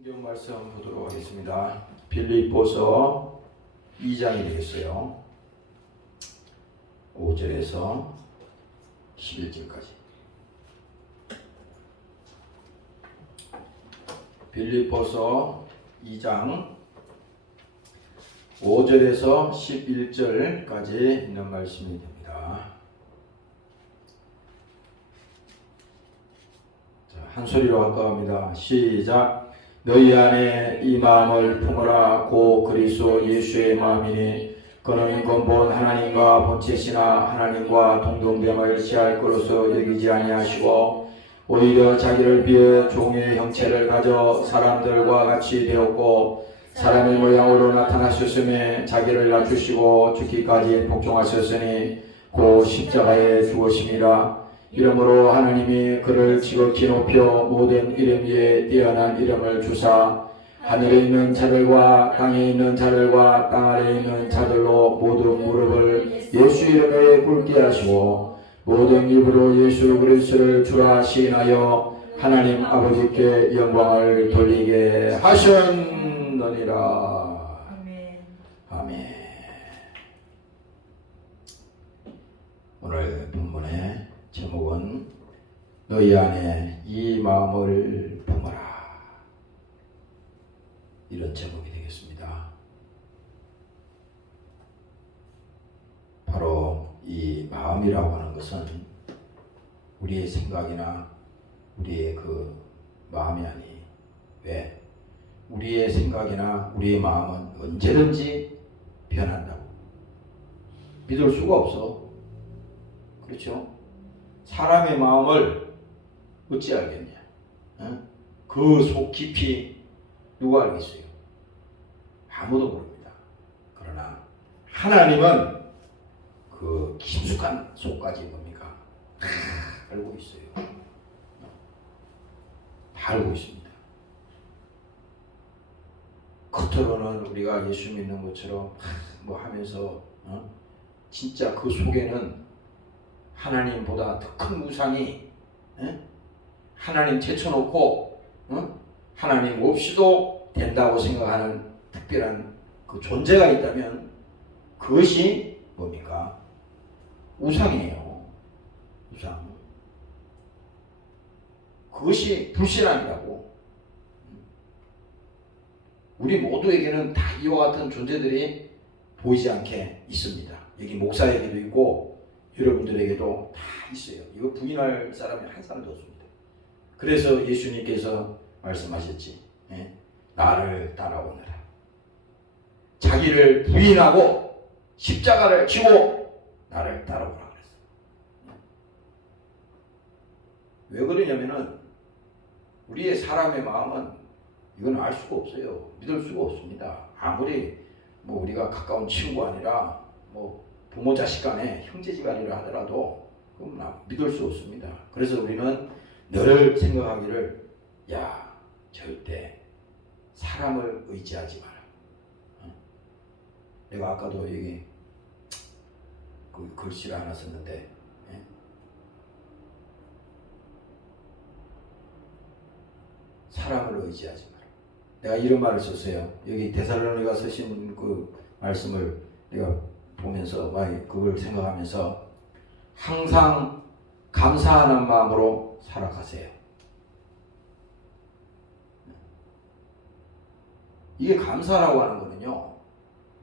성경 말씀 보도록 하겠습니다. 빌립보서 2장이 되겠어요. 5절에서 11절까지. 빌립보서 2장 5절에서 11절까지 있는 말씀이 됩니다. 자, 한 소리로 할까 합니다. 시작. 너희 안에 이 마음을 품으라. 고 그리스도 예수의 마음이니 그는 근본 하나님과 본체시나 하나님과 동등됨을 취할 것으로 여기지 아니하시고 오히려 자기를 비해 종의 형체를 가져 사람들과 같이 되었고 사람의 모양으로 나타나셨으며 자기를 낮추시고 죽기까지 복종하셨으니 고 십자가에 죽으심이라. 이러므로 하나님이 그를 지극히 높여 모든 이름 위에 뛰어난 이름을 주사 하늘에 있는 자들과 땅에 있는 자들과 땅 아래에 있는 자들로 모든 무릎을 예수 이름에 꿇게 하시고 모든 입으로 예수 그리스도를 주라 시인하여 하나님 아버지께 영광을 돌리게 하셨느니라. 아멘. 아멘. 오늘 본문의 제목은 너희 안에 이 마음을 품어라. 이런 제목이 되겠습니다. 바로 이 마음이라고 하는 것은 우리의 생각이나 우리의 그 마음이 아니. 왜? 우리의 생각이나 우리의 마음은 언제든지 변한다고. 믿을 수가 없어. 그렇죠? 사람의 마음을 어찌 알겠냐? 그 속 깊이 누가 알겠어요? 아무도 모릅니다. 그러나 하나님은 그 깊숙한 속까지 뭡니까? 다 알고 있어요. 다 알고 있습니다. 겉으로는 우리가 예수 믿는 것처럼 뭐 하면서 진짜 그 속에는 하나님보다 더 큰 우상이 하나님 제쳐놓고 하나님 없이도 된다고 생각하는 특별한 그 존재가 있다면 그것이 뭡니까? 우상이에요. 우상. 그것이 불신앙이라고. 우리 모두에게는 다 이와 같은 존재들이 보이지 않게 있습니다. 여기 목사에게도 있고 여러분들에게도 다 있어요. 이거 부인할 사람이 한 사람도 없습니다. 그래서 예수님께서 말씀하셨지. 나를 따라오너라. 자기를 부인하고 십자가를 지고 나를 따라오라 그랬어요. 왜 그러냐면은 우리의 사람의 마음은 이건 알 수가 없어요. 믿을 수가 없습니다. 아무리 뭐 우리가 가까운 친구가 아니라 뭐 부모 자식 간에 형제지간이라 하더라도 그건 믿을 수 없습니다. 그래서 우리는 늘 생각하기를 절대 사람을 의지하지 마라. 내가 아까도 여기 그 글씨를 하나 썼는데 사람을 의지하지 마라. 내가 이런 말을 썼어요. 여기 데살로니가 쓰신 그 말씀을 내가 보면서 그걸 생각하면서 항상 감사하는 마음으로 살아가세요. 이게 감사라고 하는 거는요.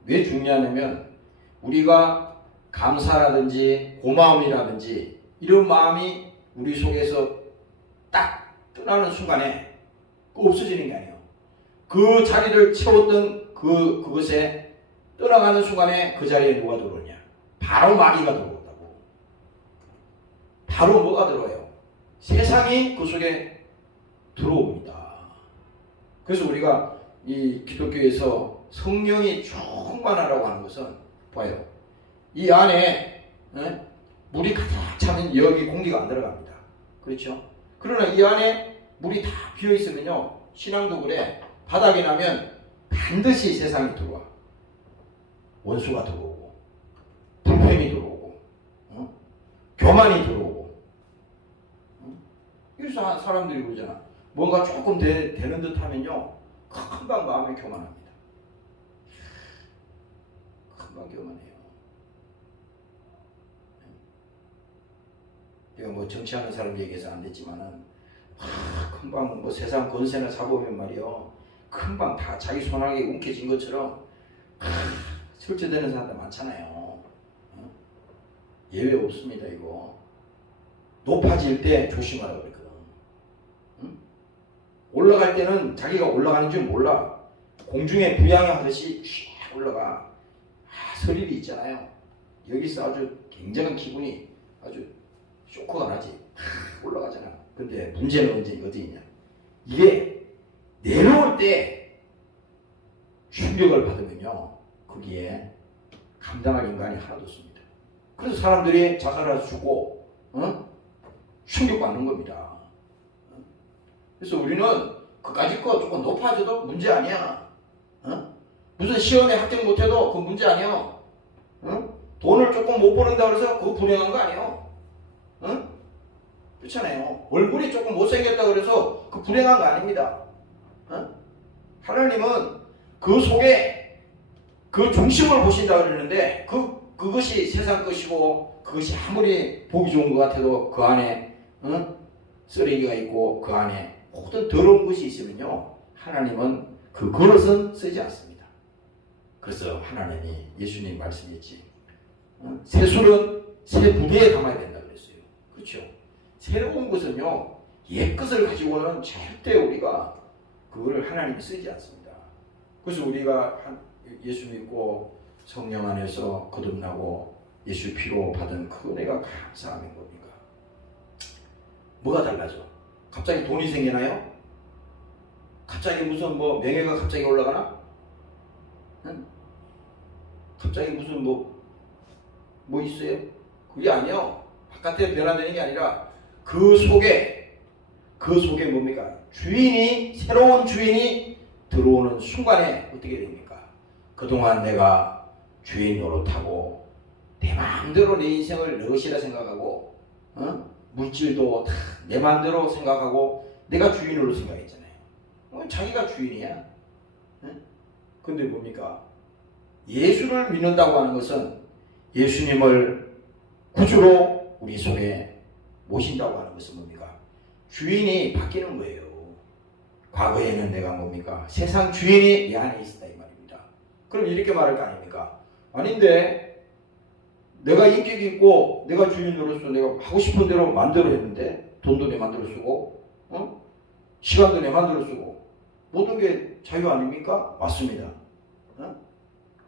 왜 중요하냐면 우리가 감사라든지 고마움이라든지 이런 마음이 우리 속에서 딱 떠나는 순간에 없어지는 게 아니에요. 그 자리를 채웠던 그것에 떠나가는 순간에 그 자리에 누가 들어오냐? 바로 마귀가 들어온다고. 바로 뭐가 들어와요? 세상이 그 속에 들어옵니다. 그래서 우리가 이 기독교에서 성령이 충만하라고 하는 것은 봐요. 이 안에 물이 가득 차면 여기 공기가 안 들어갑니다. 그렇죠? 그러나 이 안에 물이 다 비어 있으면요. 신앙도 그래. 바닥이 나면 반드시 세상이 들어와. 원수가 들어오고 불평이 들어오고 교만이 들어오고 그래서 사람들이 그러잖아. 뭔가 조금 되는 듯 하면요 금방 마음이 교만합니다. 금방 교만해요. 내가 뭐 정치하는 사람 얘기해서 안 됐지만은 금방 뭐 세상 권세나 잡으면 말이요, 금방 다 자기 손아귀 움켜진 것처럼 설치되는 사람들 많잖아요. 예외 없습니다. 이거 높아질 때 조심하라고 그랬거든. 올라갈 때는 자기가 올라가는 줄 몰라. 공중에 부양하듯이 쫙 올라가. 설립이 있잖아요. 여기서 아주 굉장한 기분이 아주 쇼크가 나지. 올라가잖아. 근데 문제는 언제 어디 있냐? 이게 내려올 때 충격을 받으면요, 거기에 감당할 인간이 하나도 없습니다. 그래서 사람들이 자살해서 죽고 충격받는 겁니다. 그래서 우리는 그까짓 거 조금 높아져도 문제 아니야. 무슨 시험에 합격 못해도 그 문제 아니야. 돈을 조금 못 버는다 그래서 그거 불행한 거 아니에요. 그렇잖아요. 얼굴이 조금 못생겼다 그래서 그 불행한 거 아닙니다. 하나님은 그 속에 그 중심을 보신다 그러는데 그것이 세상 것이고 그것이 아무리 보기 좋은 것 같아도 그 안에 쓰레기가 있고 그 안에 모든 더러운 것이 있으면요, 하나님은 그 그릇은 쓰지 않습니다. 그래서 하나님이 예수님 말씀했지, 새 술은 새 부대에 담아야 된다 그랬어요. 그렇죠? 새로운 것은요, 옛 것을 가지고는 절대 우리가 그거를 하나님이 쓰지 않습니다. 그래서 우리가 예수 믿고 성령 안에서 거듭나고 예수 피로 받은 그 은혜가 감사함인 겁니까? 뭐가 달라져? 갑자기 돈이 생기나요? 갑자기 무슨 뭐 명예가 갑자기 올라가나? 갑자기 무슨 뭐 있어요? 그게 아니요. 바깥에 변화되는 게 아니라 그 속에 뭡니까? 새로운 주인이 들어오는 순간에 어떻게 됩니까? 그동안 내가 주인 노릇하고 내 마음대로 내 인생을 내 것이라 생각하고 물질도 다 내 마음대로 생각하고 내가 주인으로 생각했잖아요. 자기가 주인이야. 근데 뭡니까? 예수를 믿는다고 하는 것은 예수님을 구주로 우리 속에 모신다고 하는 것은 뭡니까? 주인이 바뀌는 거예요. 과거에는 내가 뭡니까? 세상 주인이 내 안에 있었다 이 말입니다. 그럼 이렇게 말할 거 아닙니까? 아닌데 내가 인격이 있고 내가 주인으로서 내가 하고 싶은 대로 마음대로 했는데 돈도 내 마음대로 쓰고 시간도 내 마음대로 쓰고 모든 게 자유 아닙니까? 맞습니다.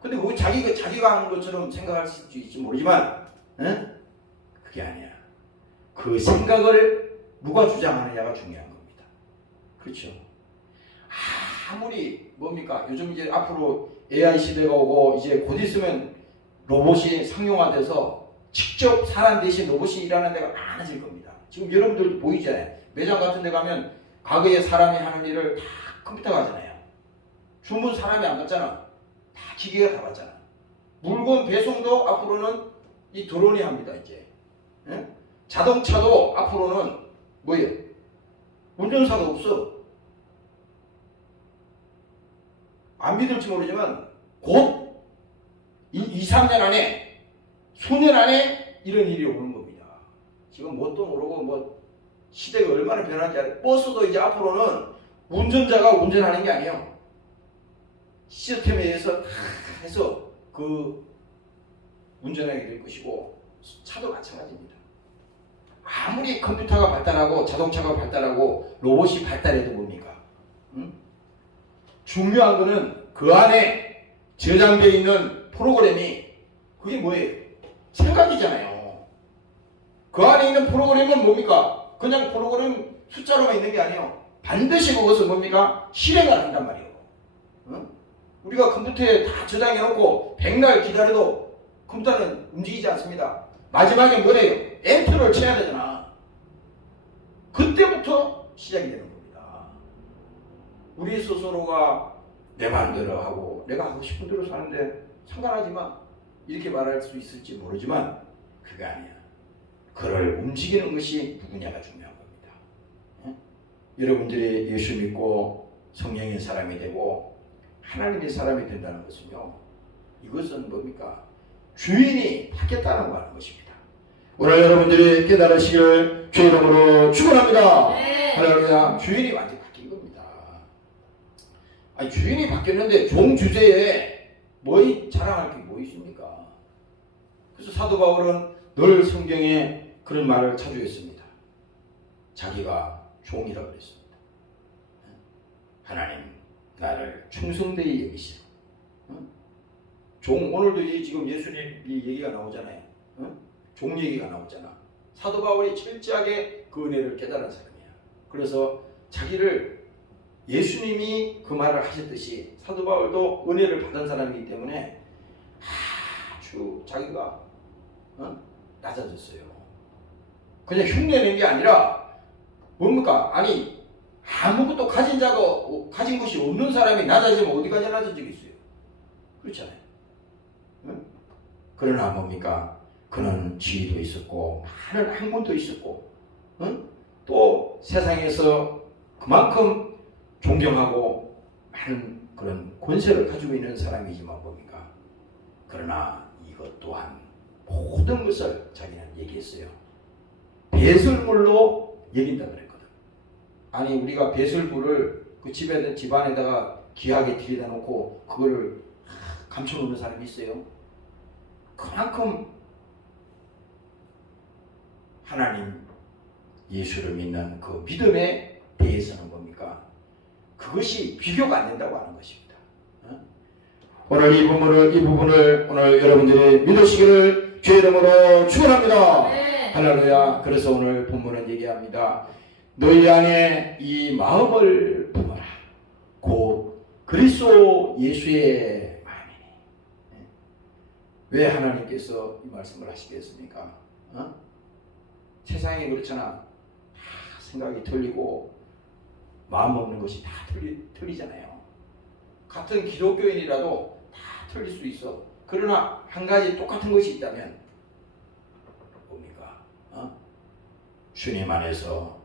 근데 그거 자기가 하는 것처럼 생각할 수 있을지 모르지만 그게 아니야. 그 생각을 누가 주장하느냐가 중요한 겁니다. 그렇죠? 아무리 뭡니까? 요즘 이제 앞으로 AI 시대가 오고 이제 곧 있으면 로봇이 상용화돼서 직접 사람 대신 로봇이 일하는 데가 많아질 겁니다. 지금 여러분들도 보이잖아요. 매장 같은 데 가면 과거에 사람이 하는 일을 다 컴퓨터가 하잖아요. 주문 사람이 안 받잖아. 다 기계가 다 받잖아. 물건 배송도 앞으로는 이 드론이 합니다. 이제 자동차도 앞으로는 뭐예요? 운전사가 없어. 안 믿을지 모르지만 곧 2, 3년 안에 수년 안에 이런 일이 오는 겁니다. 지금 뭣도 모르고 뭐 시대가 얼마나 변한지 알아요. 버스도 이제 앞으로는 운전자가 운전하는 게 아니에요. 시스템에 의해서 다 해서 그 운전하게 될 것이고 차도 마찬가지입니다. 아무리 컴퓨터가 발달하고 자동차가 발달하고 로봇이 발달해도 뭡니까? 중요한 거는 그 안에 저장되어 있는 프로그램이 그게 뭐예요? 생각이잖아요. 그 안에 있는 프로그램은 뭡니까? 그냥 프로그램 숫자로만 있는 게 아니에요. 반드시 그것은 뭡니까? 실행을 한단 말이에요. 우리가 컴퓨터에 다 저장해놓고 백날 기다려도 컴퓨터는 움직이지 않습니다. 마지막에 뭐래요? 엔터를 쳐야 되잖아. 그때부터 시작이 되는 겁니다. 우리 스스로가 내 마음대로 하고 내가 하고 싶은 대로 사는데 상관하지만 이렇게 말할 수 있을지 모르지만 그게 아니야. 그를 움직이는 것이 누구냐가 중요한 겁니다. 여러분들이 예수 믿고 성령의 사람이 되고 하나님의 사람이 된다는 것은요, 이것은 뭡니까? 주인이 바뀌었다는 거 하는 것입니다. 오늘 여러분들이 깨달으시길 주의 이름으로 축원합니다. 네. 할렐루야. 주인이 완전히 바뀐 겁니다. 아니, 주인이 바뀌었는데 종 주제에 뭐 자랑할 게 뭐 있습니까? 그래서 사도 바울은 늘 성경에 그런 말을 자주했습니다. 자기가 종이라고 그랬습니다. 하나님 나를 충성되이 여기시오. 종, 오늘도 지금 예수님 이 얘기가 나오잖아요. 종 얘기가 나오잖아. 사도 바울이 철저하게 그 은혜를 깨달은 사람이야. 그래서 자기를 예수님이 그 말을 하셨듯이 사도 바울도 은혜를 받은 사람이기 때문에 아주 자기가 낮아졌어요. 그냥 흉내낸 게 아니라 뭡니까? 아니, 아무것도 가진 것이 없는 사람이 낮아지면 어디까지 낮아지겠어요? 그렇잖아요. 응? 그러나 뭡니까? 그는 지위도 있었고 많은 학문도 있었고, 응? 또 세상에서 그만큼 존경하고 많은 그런 권세를 가지고 있는 사람이지만 뭡니까? 그러나 이것 또한 모든 것을 자기는 얘기했어요. 배설물로 여긴다 그랬거든. 아니, 우리가 배설물을 그 집안에다가 귀하게 들여다 놓고 그거를 감춰놓는 사람이 있어요. 그만큼 하나님 예수를 믿는 그 믿음에 대해서는 뭡니까? 그것이 비교가 안 된다고 하는 것입니다. 오늘 이 부분을 오늘 여러분들이 믿으시기를 주의 이름으로 축원합니다. 네. 할렐루야. 그래서 오늘 본문은 얘기합니다. 너희 안에 이 마음을 품어라. 곧 그리스도 예수의 마음이니. 왜 하나님께서 이 말씀을 하시겠습니까? 세상이 그렇잖아. 다 생각이 틀리고 마음 먹는 것이 다 틀리잖아요. 같은 기독교인이라도 다 틀릴 수 있어. 그러나 한 가지 똑같은 것이 있다면 뭡니까? 주님 안에서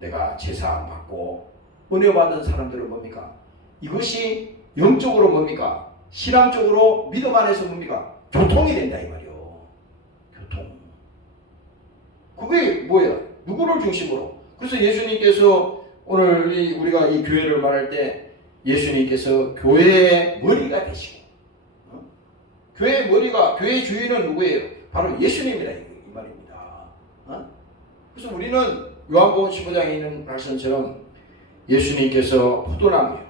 내가 제사함 받고 은혜 받은 사람들은 뭡니까? 이것이 영적으로 뭡니까? 신앙적으로 믿음 안에서 뭡니까? 교통이 된다 이 말이요. 교통. 그게 뭐야? 누구를 중심으로? 그래서 예수님께서 오늘 우리가 이 교회를 말할 때 예수님께서 교회의 머리가 되시고, 교회의 머리가, 교회의 주인은 누구예요? 바로 예수님이다 이 말입니다. 그래서 우리는 요한복음 15장에 있는 말씀처럼 예수님께서 포도나무요.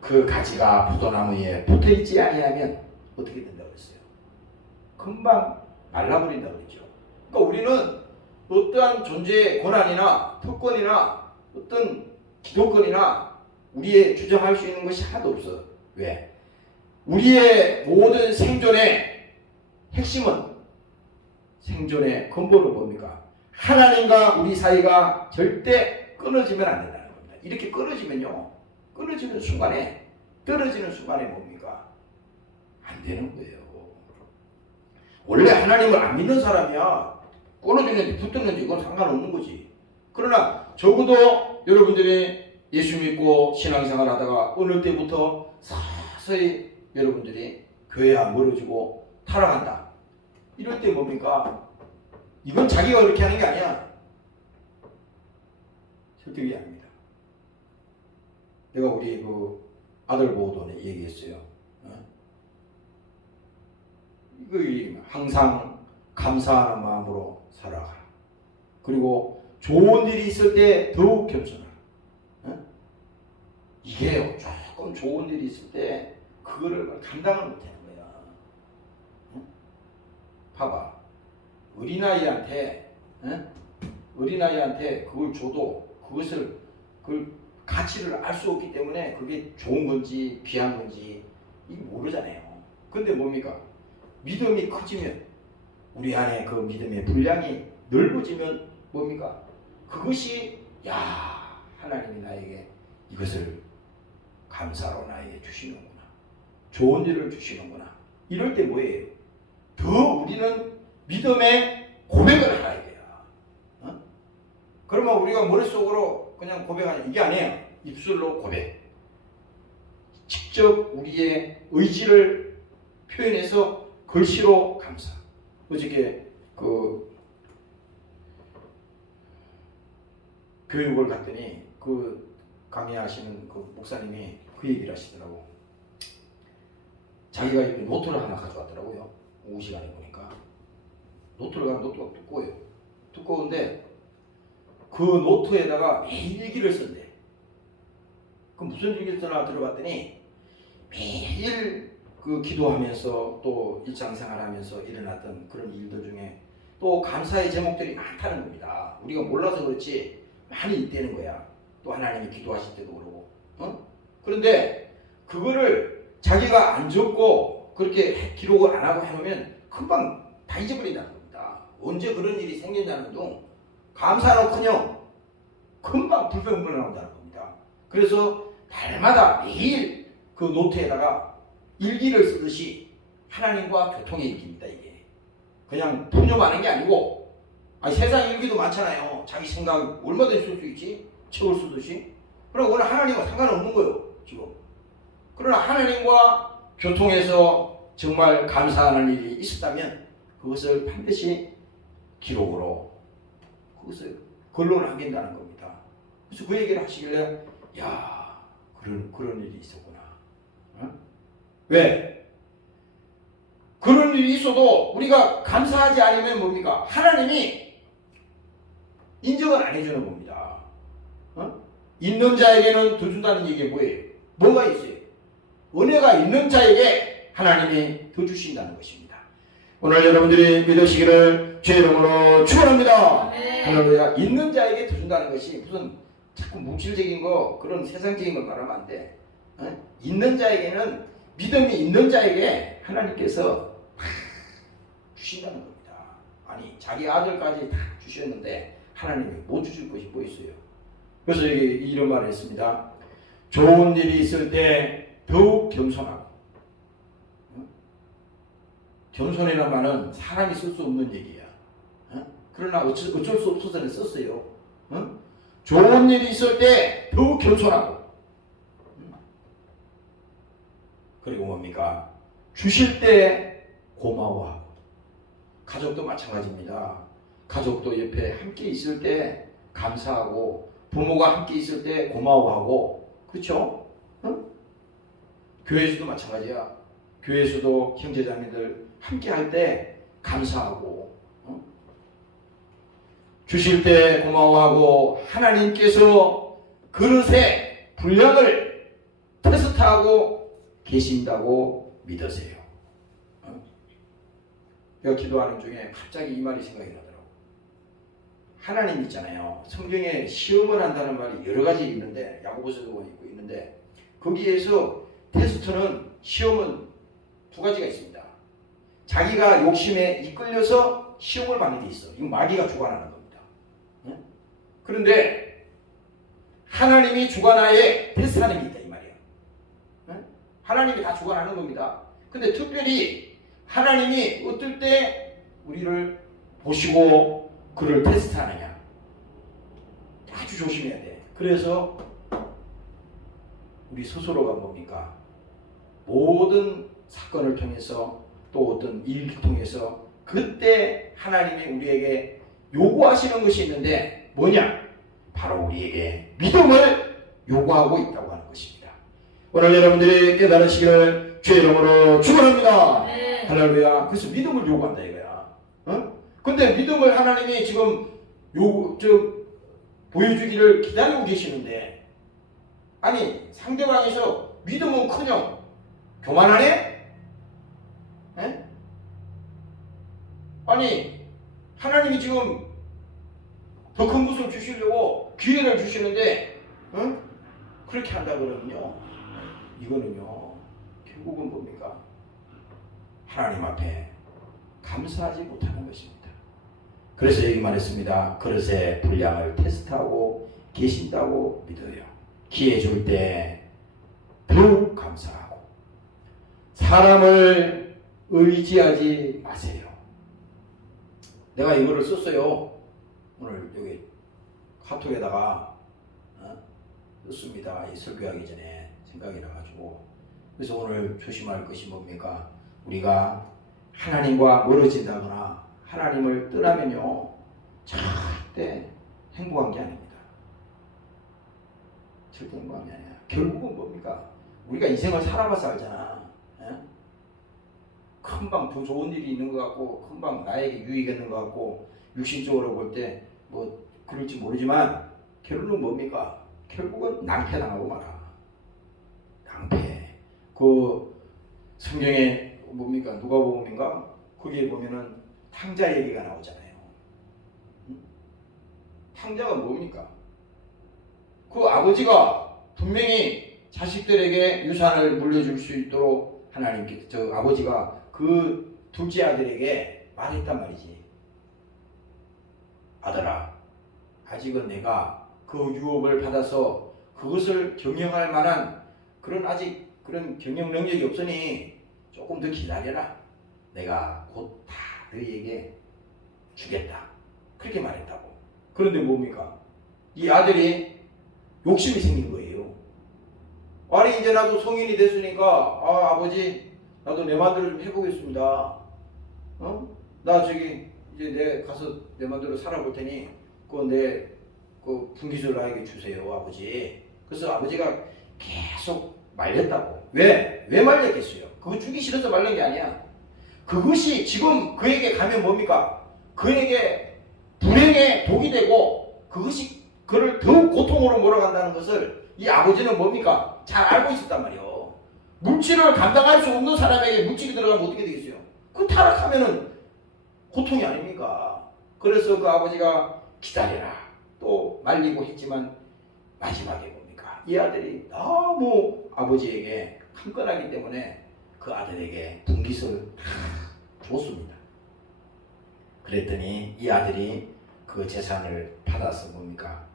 그 가지가 포도나무에 붙어있지 아니하면 어떻게 된다고 했어요? 금방 말라버린다고 그랬죠. 그러니까 우리는 어떠한 존재의 권한이나 특권이나 어떤 기독권이나 우리의 주장할 수 있는 것이 하나도 없어. 왜? 우리의 모든 생존의 핵심은, 생존의 근본은 뭡니까? 하나님과 우리 사이가 절대 끊어지면 안 된다는 겁니다. 이렇게 끊어지면요, 끊어지는 순간에, 떨어지는 순간에 뭡니까? 안 되는 거예요. 원래 하나님을 안 믿는 사람이야. 끊어지는지 붙었는지 그건 상관없는 거지. 그러나 적어도 여러분들이 예수 믿고 신앙생활 하다가 어느 때부터 서서히 여러분들이 교회와 멀어지고 타락한다. 이럴 때 뭡니까? 이건 자기가 그렇게 하는 게 아니야. 설득이 아닙니다. 내가 우리 그 아들 보고도 얘기했어요. 이거 항상 감사하는 마음으로 살아가라. 그리고 좋은 일이 있을 때 더욱 겸손하라. 이게요, 조금 좋은 일이 있을 때 그거를 감당을 못하는 거야. 봐봐. 어린아이한테 그걸 줘도 그 가치를 알 수 없기 때문에 그게 좋은 건지 귀한 건지 이게 모르잖아요. 근데 뭡니까? 믿음이 커지면, 우리 안에 그 믿음의 분량이 넓어지면 뭡니까? 그것이, 야, 하나님이 나에게 이것을 감사로 나에게 주시는구나. 좋은 일을 주시는구나. 이럴 때 뭐예요? 더 우리는 믿음의 고백을 하야 돼요. 그러면 우리가 머릿속으로 그냥 고백하냐, 이게 아니에요. 입술로 고백, 직접 우리의 의지를 표현해서 글씨로 감사. 어저께 그 교육을 갔더니 그 강의하시는 그 목사님이 그 얘기를 하시더라고. 자기가 이렇게 노트를 하나 가져왔더라고요. 오후 시간에 보니까 노트가 두꺼워요. 두꺼운데 그 노트에다가 매일 일기를 쓴대. 그 무슨 일기를 쓰나 들어봤더니 매일 그 기도하면서 또 일상생활하면서 일어났던 그런 일들 중에 또 감사의 제목들이 많다는 겁니다. 우리가 몰라서 그렇지 많이 있다는 거야. 또 하나님이 기도하실 때도 그러고. 그런데 그거를 자기가 안 적고 그렇게 기록을 안 하고 해놓으면 금방 다 잊어버린다는 겁니다. 언제 그런 일이 생긴다는 둥 감사는커녕 금방 불평불만 나온다는 겁니다. 그래서 날마다 매일 그 노트에다가 일기를 쓰듯이 하나님과 교통의 일기입니다. 이게 그냥 푸념하는 게 아니고, 아니 세상 일기도 많잖아요. 자기 생각 얼마든지 쓸 수 있지. 책을 쓰듯이. 그럼 오늘 하나님과 상관없는 거예요. 지금. 그러나 하나님과 교통해서 정말 감사하는 일이 있었다면 그것을 반드시 기록으로 그것을 글로 남긴다는 겁니다. 그래서 그 얘기를 하시길래 야, 그런 일이 있었구나. 왜? 그런 일이 있어도 우리가 감사하지 않으면 뭡니까? 하나님이 인정을 안 해주는 겁니다. 있는 자에게는 더 준다는 얘기가 뭐예요? 뭐가 있어요? 은혜가 있는 자에게 하나님이 더 주신다는 것입니다. 오늘 여러분들이 믿으시기를 주의 이름으로 축원합니다. 할렐루야. 있는 자에게 더 준다는 것이 무슨 자꾸 물질적인 거 그런 세상적인 걸 말하면 안 돼. 있는 자에게는 믿음이 있는 자에게 하나님께서 주신다는 겁니다. 아니 자기 아들까지 다 주셨는데 하나님이 못 주실 것이 뭐 있어요. 그래서 이런 말을 했습니다. 좋은 일이 있을 때 더욱 겸손하고. 겸손이라는 말은 사람이 쓸 수 없는 얘기야. 그러나 어쩔 수 없어서 썼어요. 좋은 일이 있을 때 더욱 겸손하고. 그리고 뭡니까? 주실 때 고마워하고. 가족도 마찬가지입니다. 가족도 옆에 함께 있을 때 감사하고, 부모가 함께 있을 때 고마워하고, 그렇죠? 교회에서도 마찬가지야. 교회에서도 형제자매들 함께 할 때 감사하고, 주실 때 고마워하고, 하나님께서 그릇에 분량을 테스트하고 계신다고 믿으세요. 제가 기도하는 중에 갑자기 이 말이 생각이 나더라고요. 하나님 있잖아요. 성경에 시험을 한다는 말이 여러 가지 있는데, 야고보서도 있고 있는데, 거기에서 테스트는, 시험은 두 가지가 있습니다. 자기가 욕심에 이끌려서 시험을 받는 게 있어. 이거 마귀가 주관하는 겁니다. 그런데 하나님이 주관하에 테스트하는 게 있다 이 말이에요. 하나님이 다 주관하는 겁니다. 근데 특별히 하나님이 어떨 때 우리를 보시고 그를 테스트하느냐, 아주 조심해야 돼. 그래서 우리 스스로가 뭡니까? 모든 사건을 통해서 또 어떤 일을 통해서 그때 하나님이 우리에게 요구하시는 것이 있는데 뭐냐? 바로 우리에게 믿음을 요구하고 있다고 하는 것입니다. 오늘 여러분들이 깨달으시기를 주의 이름으로 축원합니다. 네. 할렐루야. 그래서 믿음을 요구한다 이거야. 근데 믿음을 하나님이 지금 보여주기를 기다리고 계시는데, 아니 상대방에서 믿음은커녕 교만하네? 아니 하나님이 지금 더 큰 것을 주시려고 기회를 주시는데 그렇게 한다 그러면요, 이거는요 결국은 뭡니까? 하나님 앞에 감사하지 못하는 것입니다. 그래서 얘기만 했습니다. 그릇의 분량을 테스트하고 계신다고 믿어요. 기회 줄 때 더욱 감사하고, 사람을 의지하지 마세요. 내가 이거를 썼어요. 오늘 여기 카톡에다가 떴습니다. 이 설교하기 전에 생각이 나가지고. 그래서 오늘 조심할 것이 뭡니까? 우리가 하나님과 멀어진다거나 하나님을 떠나면요 절대 행복한 게 아닙니다. 절대 행복한 게 아니야. 결국은 뭡니까? 우리가 인생을 살아봐서 알잖아. 금방 더 좋은 일이 있는 것 같고 금방 나에게 유익이 있는 것 같고 육신적으로 볼 때 뭐 그럴지 모르지만 결론은 뭡니까? 결국은 낭패당하고 말아. 낭패. 그 성경에 뭡니까? 누가복음인가? 거기에 보면은 탕자 얘기가 나오잖아요. 탕자가 뭡니까? 그 아버지가 분명히 자식들에게 유산을 물려줄 수 있도록 하나님께 저 아버지가 그 둘째 아들에게 말했단 말이지. 아들아, 아직은 내가 그 유업을 받아서 그것을 경영할 만한 그런 아직 그런 경영 능력이 없으니 조금 더 기다려라. 내가 곧 다 너희에게 주겠다. 그렇게 말했다고. 그런데 뭡니까? 이 아들이 욕심이 생긴 거예요. 아니 이제 나도 성인이 됐으니까 아버지 나도 내 마음대로 좀 해보겠습니다. 나 저기 이제 내 가서 내 마음대로 살아볼 테니 그 분깃을 나에게 주세요 아버지. 그래서 아버지가 계속 말렸다고. 왜 말렸겠어요? 그거 주기 싫어서 말린 게 아니야. 그것이 지금 그에게 가면 뭡니까? 그에게 불행의 독이 되고 그것이 그를 더욱 고통으로 몰아간다는 것을 이 아버지는 뭡니까? 잘 알고 있었단 말이에요. 물질을 감당할 수 없는 사람에게 물질이 들어가면 어떻게 되겠어요? 그 타락하면은 고통이 아닙니까? 그래서 그 아버지가 기다려라 또 말리고 했지만 마지막에 뭡니까? 이 아들이 너무 아버지에게 강건하기 때문에 그 아들에게 분깃을 줬습니다. 그랬더니 이 아들이 그 재산을 받아서 뭡니까?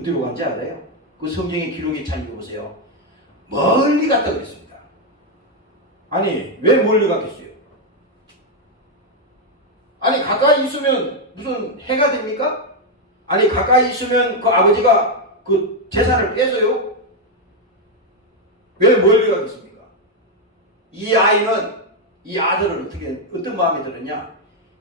어디로 간지 알아요? 그 성경의 기록이 잘 읽어보세요. 멀리 갔다 그랬습니다. 아니 왜 멀리 갔겠어요? 아니 가까이 있으면 무슨 해가 됩니까? 아니 가까이 있으면 그 아버지가 그 재산을 뺏어요? 왜 멀리 가겠습니까? 이 아이는 이 아들은 어떤 마음이 들었냐?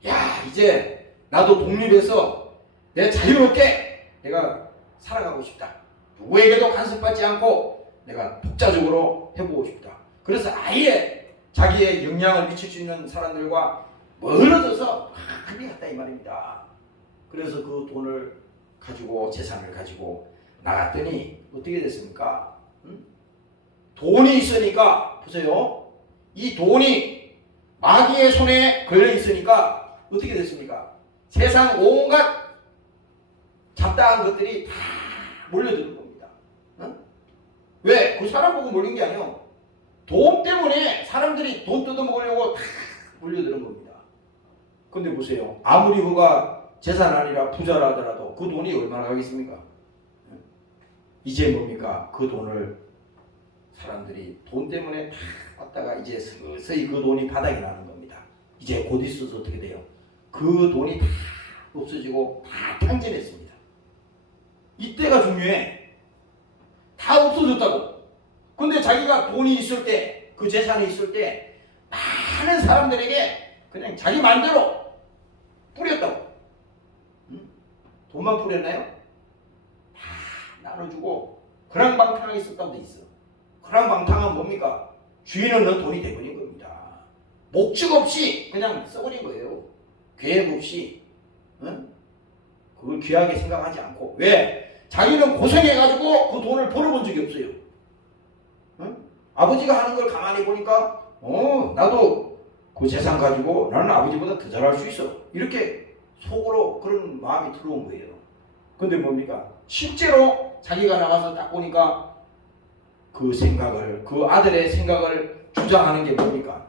야 이제 나도 독립해서 내 자유롭게 내가 살아가고 싶다. 누구에게도 간섭받지 않고 내가 독자적으로 해보고 싶다. 그래서 아예 자기의 영향을 미칠 수 있는 사람들과 멀어져서 많이 갔다 이 말입니다. 그래서 그 돈을 가지고 재산을 가지고 나갔더니 어떻게 됐습니까? 돈이 있으니까 보세요. 이 돈이 마귀의 손에 걸려 있으니까 어떻게 됐습니까? 세상 온갖 잡다한 것들이 다 몰려드는 겁니다. 왜? 그 사람 보고 몰린 게 아니에요. 돈 때문에 사람들이 돈 뜯어먹으려고 다 몰려드는 겁니다. 근데 보세요. 아무리 그가 재산 아니라 부자라 하더라도 그 돈이 얼마나 가겠습니까? 이제 뭡니까? 그 돈을 사람들이 돈 때문에 다 왔다가 이제 서서히 그 돈이 바닥이 나는 겁니다. 이제 곧 있어서 어떻게 돼요? 그 돈이 다 없어지고 다 탕진했습니다. 이때가 중요해. 다 없어졌다고. 근데 자기가 돈이 있을 때, 그 재산이 있을 때 많은 사람들에게 그냥 자기 마음대로 뿌렸다고. 돈만 뿌렸나요? 다 나눠주고 그랑방탕하게 썼다고 돼 있어. 그랑방탕은 뭡니까? 주인 없는 돈이 돼버린 겁니다. 목적 없이 그냥 써버린 거예요. 계획 없이. 그걸 귀하게 생각하지 않고. 왜? 자기는 고생해가지고 그 돈을 벌어본 적이 없어요. 아버지가 하는 걸 가만히 보니까 나도 그 재산 가지고 나는 아버지보다 더 잘할 수 있어. 이렇게 속으로 그런 마음이 들어온 거예요. 근데 뭡니까? 실제로 자기가 나가서 딱 보니까 그 생각을, 그 아들의 생각을 주장하는 게 뭡니까?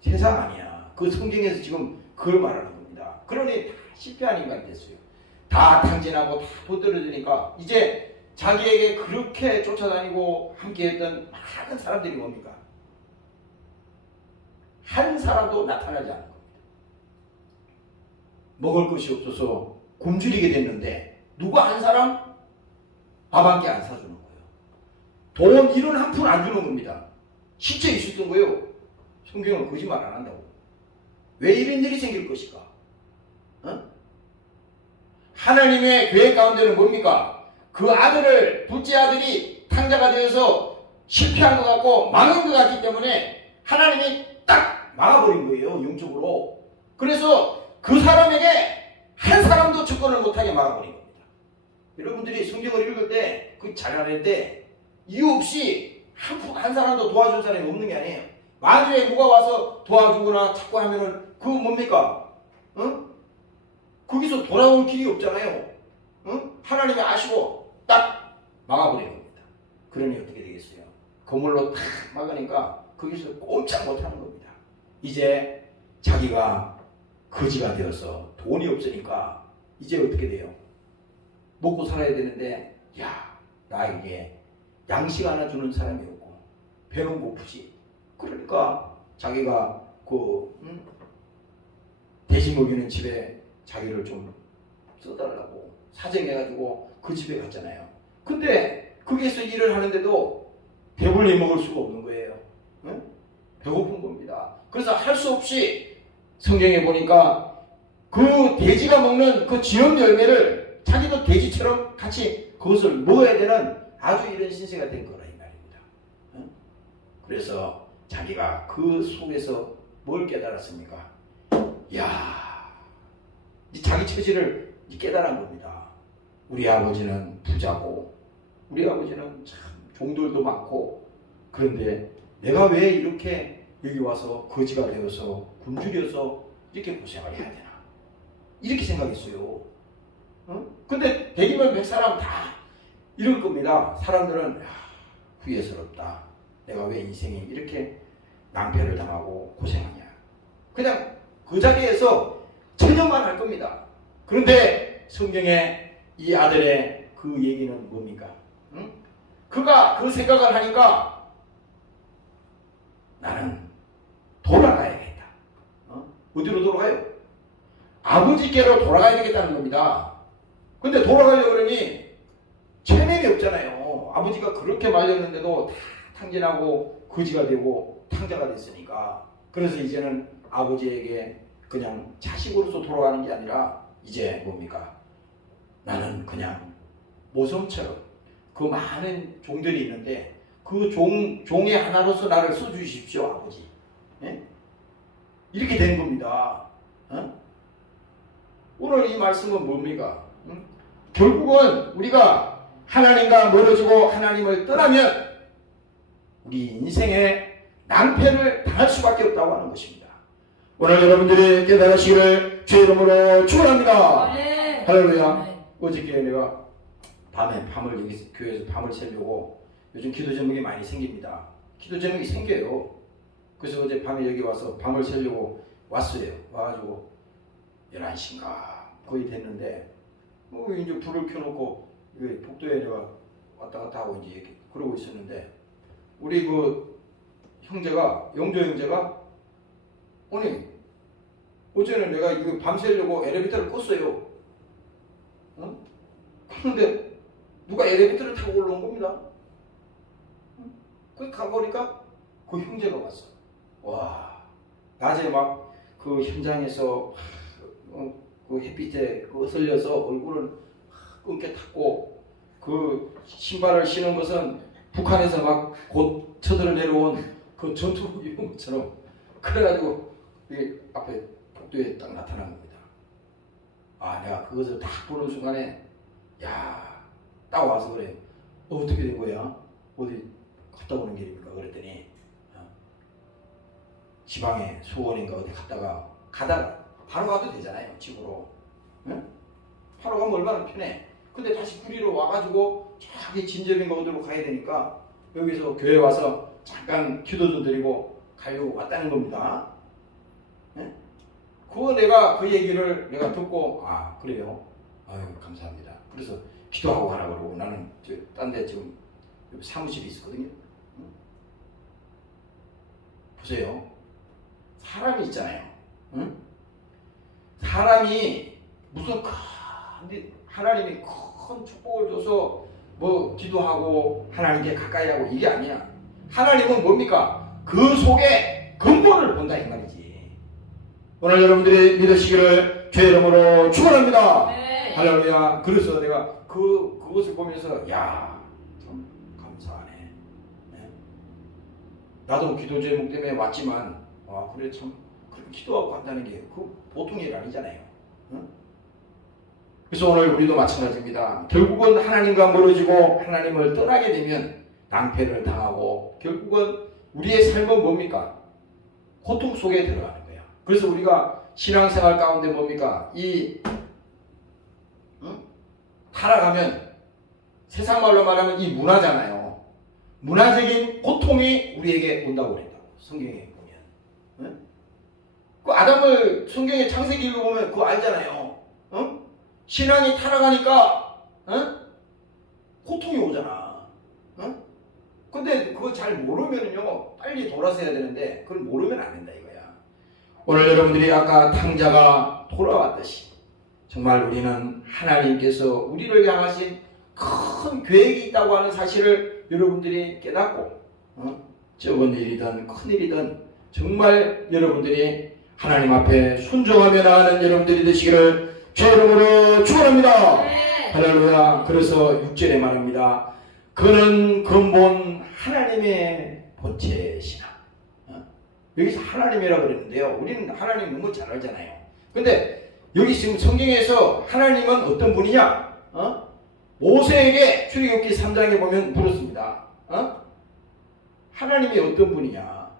세상 아니야. 그 성경에서 지금 그걸 말하는 겁니다. 그러니 다 실패한 인간이 됐어요. 다 탕진하고 다 도떨어지니까 이제 자기에게 그렇게 쫓아다니고 함께했던 많은 사람들이 뭡니까? 한 사람도 나타나지 않는 겁니다. 먹을 것이 없어서 굶주리게 됐는데 누가 한 사람? 밥 한 끼 안 사주는 거예요. 돈 1원 한 푼 안 주는 겁니다. 실제 있었던 거예요. 성경은 거짓말 안 한다고. 왜 이런 일이 생길 것일까? 어? 하나님의 계획 가운데는 뭡니까? 그 아들을, 둘째 아들이 탕자가 되어서 실패한 것 같고 망한 것 같기 때문에 하나님이 딱 막아버린 거예요. 영적으로. 그래서 그 사람에게 한 사람도 접근을 못하게 막아버린 겁니다. 여러분들이 성경을 읽을 때 그 잘할 때 이유 없이 한 사람도 도와준 사람이 없는 게 아니에요. 만약에 누가 와서 도와주거나 찾고 하면은 그거 뭡니까? 어? 거기서 돌아올 길이 없잖아요. 어? 하나님이 아시고 딱 막아버리는 겁니다. 그러니 어떻게 되겠어요? 그물로 탁 막으니까 거기서 꼼짝 못하는 겁니다. 이제 자기가 거지가 되어서 돈이 없으니까 이제 어떻게 돼요? 먹고 살아야 되는데 나에게 양식 하나 주는 사람이 없고 배는 고프지. 그러니까 자기가 돼지 먹이는 집에 자기를 좀 써달라고 사정해가지고 그 집에 갔잖아요. 근데 거기에서 일을 하는데도 배불리 먹을 수가 없는 거예요. 응? 배고픈 겁니다. 그래서 할 수 없이 성경에 보니까 그 돼지가 먹는 그 지역 열매를 자기도 돼지처럼 같이 그것을 먹어야 되는 아주 이런 신세가 된 거라 이 말입니다. 응? 그래서 자기가 그 속에서 뭘 깨달았습니까? 자기 처지를 깨달은 겁니다. 우리 아버지는 부자고 우리 아버지는 참 종들도 많고 그런데 내가 왜 이렇게 여기 와서 거지가 되어서 굶주려서 이렇게 고생을 해야 되나 이렇게 생각했어요. 근데 100이면 100사람 다 이럴 겁니다. 사람들은 후회스럽다. 내가 왜 인생이 이렇게 낭패를 당하고 고생하냐. 그냥 그 자리에서 천년만 할 겁니다. 그런데 성경에 이 아들의 그 얘기는 뭡니까? 그가 그 생각을 하니까 나는 돌아가야겠다. 어디로 돌아가요? 아버지께로 돌아가야 되겠다는 겁니다. 근데 돌아가려고 그러니 체면이 없잖아요. 아버지가 그렇게 말렸는데도 다 탕진하고 거지가 되고 탕자가 됐으니까. 그래서 이제는 아버지에게 그냥 자식으로서 돌아가는 게 아니라 이제 뭡니까? 나는 그냥 모성처럼 그 많은 종들이 있는데 그 종의 하나로서 나를 써주십시오 아버지. 예? 이렇게 된 겁니다. 오늘 이 말씀은 뭡니까? 결국은 우리가 하나님과 멀어지고 하나님을 떠나면 우리 인생에 낭패를 당할 수밖에 없다고 하는 것입니다. 오늘 여러분들이 깨달으시기를 주의 이름으로 축원합니다. 네. 할렐루야. 네. 어저께 내가 밤을 여기 교회에서 밤을 새려고 요즘 기도 제목이 많이 생깁니다. 기도 제목이 생겨요. 그래서 어제 밤에 여기 와서 밤을 새려고 왔어요. 와가지고 11시인가 거의 됐는데 이제 불을 켜놓고 복도에 내가 왔다 갔다 하고 이제 이렇게 그러고 있었는데 우리 그 형제가 영조 형제가 어제는 내가 이거 밤새려고 엘리베이터를 껐어요. 그런데 누가 엘리베이터를 타고 올라온 겁니다. 그 가보니까 그 형제가 왔어. 와, 낮에 막 그 현장에서 그 햇빛에 어슬려서 얼굴을 끊게 탔고 그 신발을 신은 것은 북한에서 막 곧 쳐들어 내려온 그 전투복 입은 것처럼 그래가지고 여기 앞에 복도에 딱 나타난 겁니다. 내가 그것을 딱 보는 순간에 딱 와서 그래. 어떻게 된 거야? 어디 갔다 오는 길입니까? 그랬더니 지방에 수원인가 어디 가다가 바로 가도 되잖아요. 집으로. 응? 바로 가면 얼마나 편해. 근데 다시 구리로 와가지고 저기 진접인가 어디로 가야 되니까 여기서 교회 와서 잠깐 기도 좀 드리고 가려고 왔다는 겁니다. 네? 그거 내가 그 얘기를 내가 듣고 그래요? 아유 감사합니다. 그래서 기도하고 가라 그러고 나는 딴 데 지금 사무실이 있었거든요. 보세요. 사람이 있잖아요. 응? 사람이 무슨 하나님이 큰 축복을 줘서 뭐 기도하고 하나님께 가까이 하고 이게 아니야. 하나님은 뭡니까? 그 속에 근본을 본다 이 말이지. 오늘 여러분들이 믿으시기를 주의 이름으로 축원합니다. 네. 할렐루야. 그래서 내가 그것을 보면서 야, 참 감사하네. 네. 나도 기도 제목 때문에 왔지만 그래 참 그렇게 기도하고 간다는 게 그 보통 일 아니잖아요. 응? 그래서 오늘 우리도 마찬가지입니다. 결국은 하나님과 멀어지고 하나님을 떠나게 되면 낭패를 당하고 결국은 우리의 삶은 뭡니까? 고통 속에 들어가는 거야. 그래서 우리가 신앙생활 가운데 뭡니까? 타락하면 세상 말로 말하면 이 문화잖아요. 문화적인 고통이 우리에게 온다고 그랬다고 성경에 보면. 응? 그 아담을 성경의 창세기 읽어보면 그거 알잖아요. 응? 신앙이 타락하니까 고통이 오잖아. 근데 그거 잘 모르면요 빨리 돌아서 해야 되는데 그걸 모르면 안 된다 이거야. 오늘 여러분들이 아까 탕자가 돌아왔듯이 정말 우리는 하나님께서 우리를 향하신 큰 계획이 있다고 하는 사실을 여러분들이 깨닫고 적은 일이든 큰 일이든 정말 여러분들이 하나님 앞에 순종하며 나가는 여러분들이 되시기를 주의 이름으로 축원합니다. 네. 할렐루야. 그래서 6절에 말합니다. 그는 근본 하나님의 본체시나. 여기서 하나님이라고 그랬는데요. 우리는 하나님 너무 잘 알잖아요. 근데 여기 지금 성경에서 하나님은 어떤 분이냐? 모세에게 출애굽기 3장에 보면 물었습니다. 하나님이 어떤 분이냐?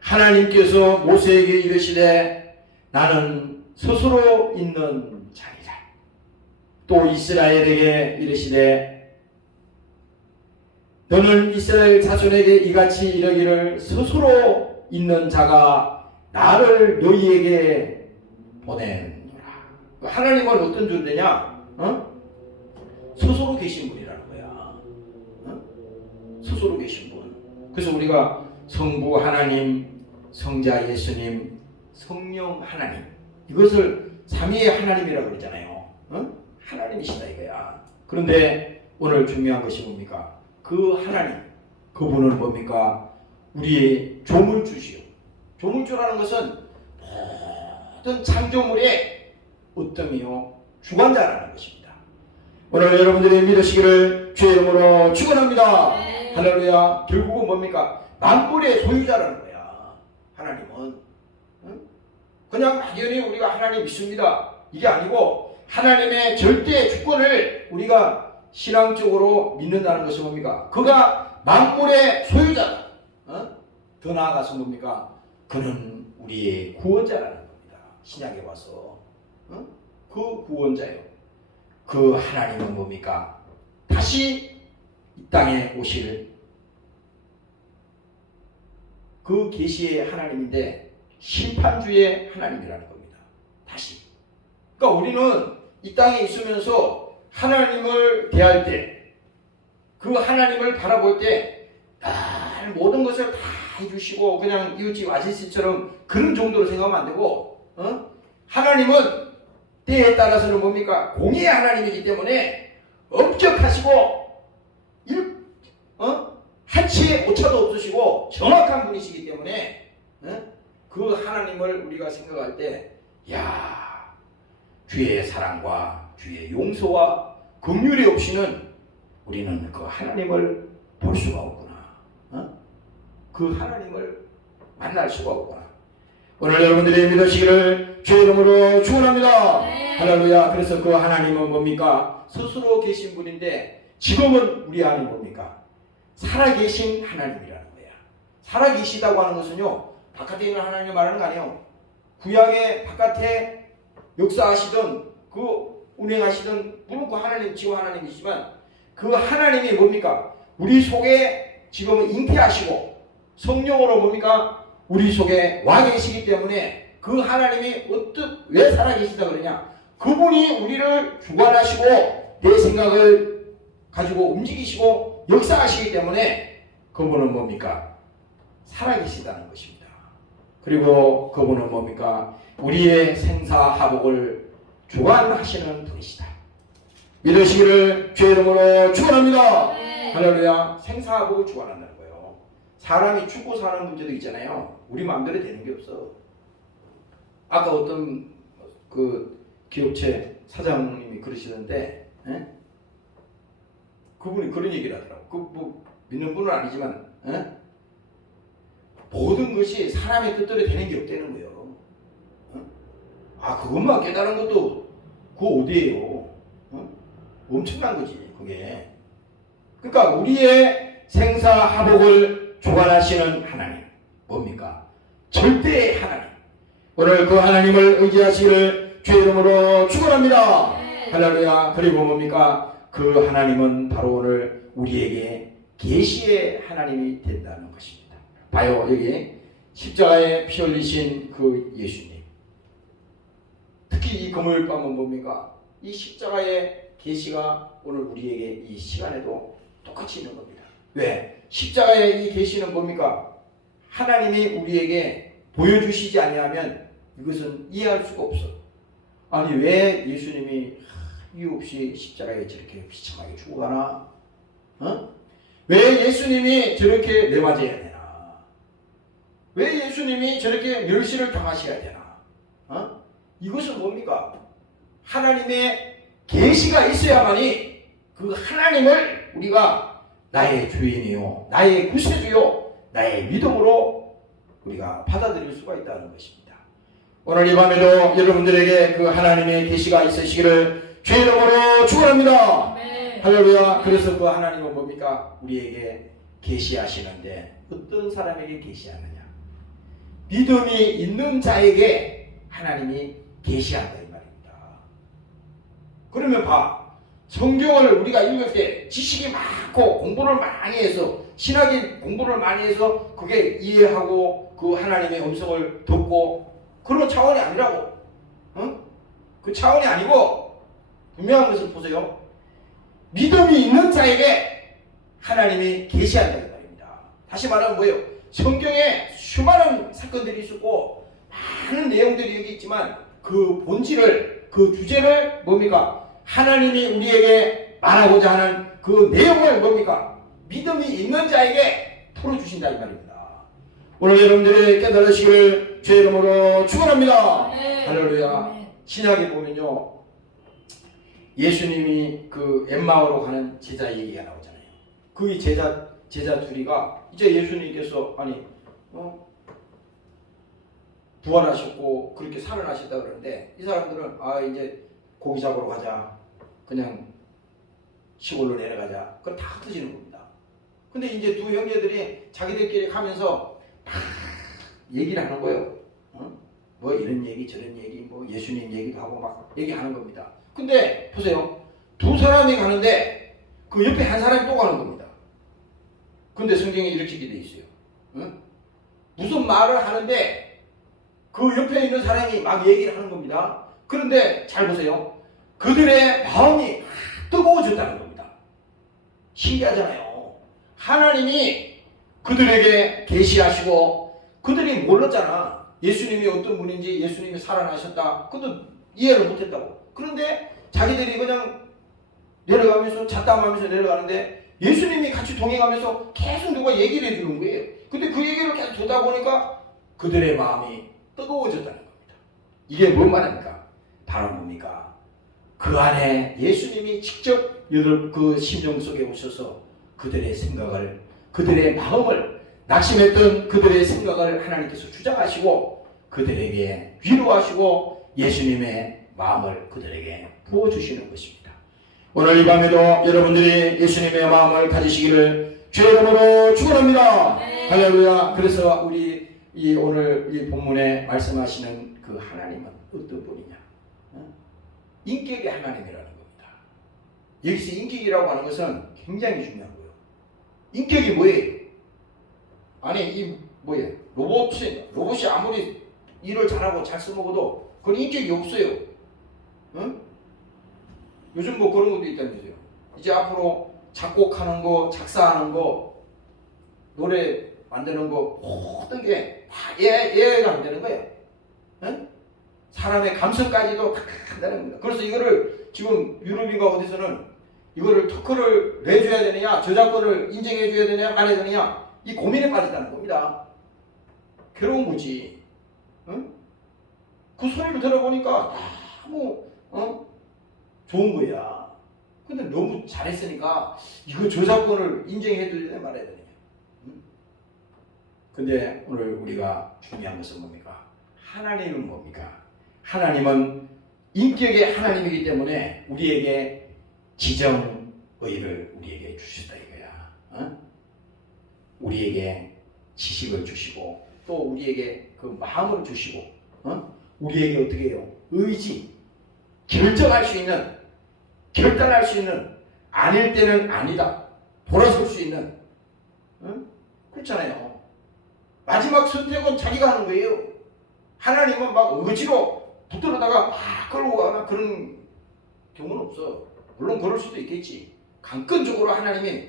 하나님께서 모세에게 이르시되 나는 스스로 있는 자리라. 또 이스라엘에게 이르시되 너는 이스라엘 자손에게 이같이 이르기를 스스로 있는 자가 나를 너희에게 보내노라. 하나님은 어떤 존재냐? 스스로 계신 분이라는 거야. 스스로 계신 분. 그래서 우리가 성부 하나님, 성자 예수님, 성령 하나님 이것을 삼위의 하나님이라고 그러잖아요. 하나님이시다 이거야. 그런데 오늘 중요한 것이 뭡니까? 그 하나님, 그분은 뭡니까? 우리의 조물주시오. 조물주라는 것은 모든 창조물의 어떤 주관자라는 것입니다. 오늘 여러분들이 믿으시기를 주의 이름으로 축원합니다. 네. 할렐루야. 결국은 뭡니까? 만물의 소유자라는 거야. 하나님은. 그냥 막연히 우리가 하나님 믿습니다. 이게 아니고 하나님의 절대 주권을 우리가 신앙적으로 믿는다는 것은 뭡니까? 그가 만물의 소유자다. 더 나아가서 뭡니까? 그는 우리의 구원자라는 겁니다. 신약에 와서. 그 구원자요. 그 하나님은 뭡니까? 다시 이 땅에 오실 그 계시의 하나님인데 심판주의 하나님이라는 겁니다. 다시. 그러니까 우리는 이 땅에 있으면서 하나님을 대할 때 그 하나님을 바라볼 때 모든 것을 다 해주시고 그냥 이웃집 아저씨처럼 그런 정도로 생각하면 안 되고 하나님은 때에 따라서는 뭡니까? 공의의 하나님이기 때문에 엄격하시고 한치의 오차도 없으시고 정확한 분이시기 때문에 그 하나님을 우리가 생각할 때 야, 주의 사랑과 주의 용서와 긍휼이 없이는 우리는 그 하나님을 볼 수가 없구나. 그 하나님을 만날 수가 없구나. 오늘 여러분들이 믿으시기를 주의 이름으로 축원합니다. 네. 할렐루야. 그래서 그 하나님은 뭡니까? 스스로 계신 분인데 지금은 우리 안에 뭡니까? 살아계신 하나님이라는 거야. 살아계시다고 하는 것은요, 바깥에 있는 하나님을 말하는 거 아니에요. 구약의 바깥에 역사하시던 그 운행하시던 물론 그 하나님 지금 하나님이지만 그 하나님이 뭡니까? 우리 속에 지금은 잉태하시고 성령으로 뭡니까? 우리 속에 와 계시기 때문에 그 하나님이 왜 살아계시다 그러냐? 그분이 우리를 주관하시고 내 생각을 가지고 움직이시고 역사하시기 때문에 그분은 뭡니까? 살아계시다는 것입니다. 그리고 그분은 뭡니까? 우리의 생사하복을 주관하시는 분이시다. 믿으시기를 주의 이름으로 축원합니다. 네. 할렐루야. 생사하복을 축원한다는 거예요. 사람이 죽고 사는 문제도 있잖아요. 우리 마음대로 되는 게 없어. 아까 어떤 그 기업체 사장님이 그러시던데, 에? 그분이 그런 얘기를 하더라고. 그 뭐 믿는 분은 아니지만, 에? 모든 것이 사람의 뜻대로 되는 게 없다는 거예요. 아, 그것만 깨달은 것도 그거 어디예요? 엄청난 거지, 그게. 그러니까 우리의 생사하복을 주관하시는 하나님, 뭡니까? 절대의 하나님. 오늘 그 하나님을 의지하시기를 주의 이름으로 축원합니다. 네. 할렐루야. 그리고 뭡니까? 그 하나님은 바로 오늘 우리에게 계시의 하나님이 된다는 것입니다. 봐요, 여기 십자가에 피 흘리신 그 예수님. 특히 이 금요일밤은 뭡니까? 이 십자가의 계시가 오늘 우리에게 이 시간에도 똑같이 있는 겁니다. 왜? 십자가의 이 계시는 뭡니까? 하나님이 우리에게 보여주시지 아니하면 이것은 이해할 수가 없어. 아니, 왜 예수님이 이유 없이 십자가에 저렇게 비참하게 죽어가나? 왜 예수님이 저렇게 내맞아야 되나? 왜 예수님이 저렇게 멸시를 당하셔야 되나? 이것은 뭡니까? 하나님의 계시가 있어야만이 그 하나님을 우리가 나의 주인이요, 나의 구세주요, 나의 믿음으로 우리가 받아들일 수가 있다는 것입니다. 오늘 이 밤에도 여러분들에게 그 하나님의 계시가 있으시기를 주의 이름으로 축원합니다. 네. 할렐루야. 그래서 그 하나님은 뭡니까? 우리에게 계시하시는데 어떤 사람에게 계시하느냐? 믿음이 있는 자에게 하나님이 계시한다 이 말입니다. 그러면 봐, 성경을 우리가 읽을 때 지식이 많고 공부를 많이 해서, 신학의 공부를 많이 해서 그게 이해하고 그 하나님의 음성을 듣고 그런 차원이 아니라고. 그 차원이 아니고 분명한 것을 보세요. 믿음이 있는 자에게 하나님이 계시한다 이 말입니다. 다시 말하면 뭐예요? 성경에 수많은 사건들이 있었고 많은 내용들이 여기 있지만 그 본질을, 그 주제를 뭡니까? 하나님이 우리에게 말하고자 하는 그 내용을 뭡니까? 믿음이 있는 자에게 풀어주신다 이 말입니다. 오늘 여러분들이 깨달으시기를 주의 이름으로 축원합니다. 네. 할렐루야. 네. 신약에 보면요, 예수님이 그 엠마오로 가는 제자 얘기가 나오잖아요. 그 제자 둘이가 이제 예수님께서 부활하셨고 그렇게 살아나셨다 그러는데 이 사람들은 이제 고기 잡으러 가자, 그냥 시골로 내려가자, 그걸 다 흩어지는 겁니다. 근데 이제 두 형제들이 자기들끼리 가면서 막 얘기를 하는 거예요. 뭐 이런 얘기 저런 얘기, 뭐 예수님 얘기도 하고 막 얘기하는 겁니다. 근데 보세요, 두 사람이 가는데 그 옆에 한 사람이 또 가는 겁니다. 근데 성경에 이렇게 기록되어 있어요. 무슨 말을 하는데 그 옆에 있는 사람이 막 얘기를 하는 겁니다. 그런데 잘 보세요, 그들의 마음이 뜨거워졌다는 겁니다. 신기하잖아요. 하나님이 그들에게 계시하시고 그들이 몰랐잖아. 예수님이 어떤 분인지, 예수님이 살아나셨다, 그것도 이해를 못했다고. 그런데 자기들이 그냥 내려가면서 잡담하면서 내려가는데 예수님이 같이 동행하면서 계속 누가 얘기를 해주는 거예요. 근데 그 얘기를 계속 듣다 보니까 그들의 마음이 뜨거워졌다는 겁니다. 이게 뭔 말입니까? 바로 뭡니까? 그 안에 예수님이 직접 그 심령 속에 오셔서 그들의 생각을, 그들의 마음을, 낙심했던 그들의 생각을 하나님께서 주장하시고 그들에게 위로하시고 예수님의 마음을 그들에게 부어주시는 것입니다. 오늘 이 밤에도 여러분들이 예수님의 마음을 가지시기를 주의 이름으로 축원합니다. 네. 할렐루야. 그래서 우리 오늘 이 본문에 말씀하시는 그 하나님은 어떤 분이냐? 인격의 하나님이라는 겁니다. 여기서 인격이라고 하는 것은 굉장히 중요한 거예요. 인격이 뭐예요? 아니 뭐예요? 로봇이 아무리 일을 잘하고 잘 써먹어도 그건 인격이 없어요. 요즘 뭐 그런 것도 있다면서요. 이제 앞으로 작곡하는 거, 작사하는 거, 노래 만드는 거 모든 게 다 AI가 만드는 거예요. 사람의 감성까지도 한다는 겁니다. 그래서 이거를 지금 유럽인가 어디서는 이거를 특허를 내줘야 되느냐, 저작권을 인정해줘야 되느냐, 말해야 되느냐, 이 고민에 빠졌다는 겁니다. 괴로운 거지. 응? 그 소리를 들어보니까 너무 좋은 거야. 근데 너무 잘했으니까 이거 저작권을 인정해줘야 되느냐, 말해야 되느냐. 응? 근데 오늘 우리가 중요한 것은 뭡니까? 하나님은 뭡니까? 하나님은 인격의 하나님이기 때문에 우리에게 지정의를 우리에게 주셨다 이거야. 어? 우리에게 지식을 주시고 또 우리에게 그 마음을 주시고 우리에게 어떻게 해요? 의지, 결정할 수 있는, 결단할 수 있는, 아닐 때는 아니다, 돌아설 수 있는, 그렇잖아요. 마지막 선택은 자기가 하는 거예요. 하나님은 막 의지로 붙들어다가 막 끌고 가거나 그런 경우는 없어. 물론 그럴 수도 있겠지. 강권적으로 하나님이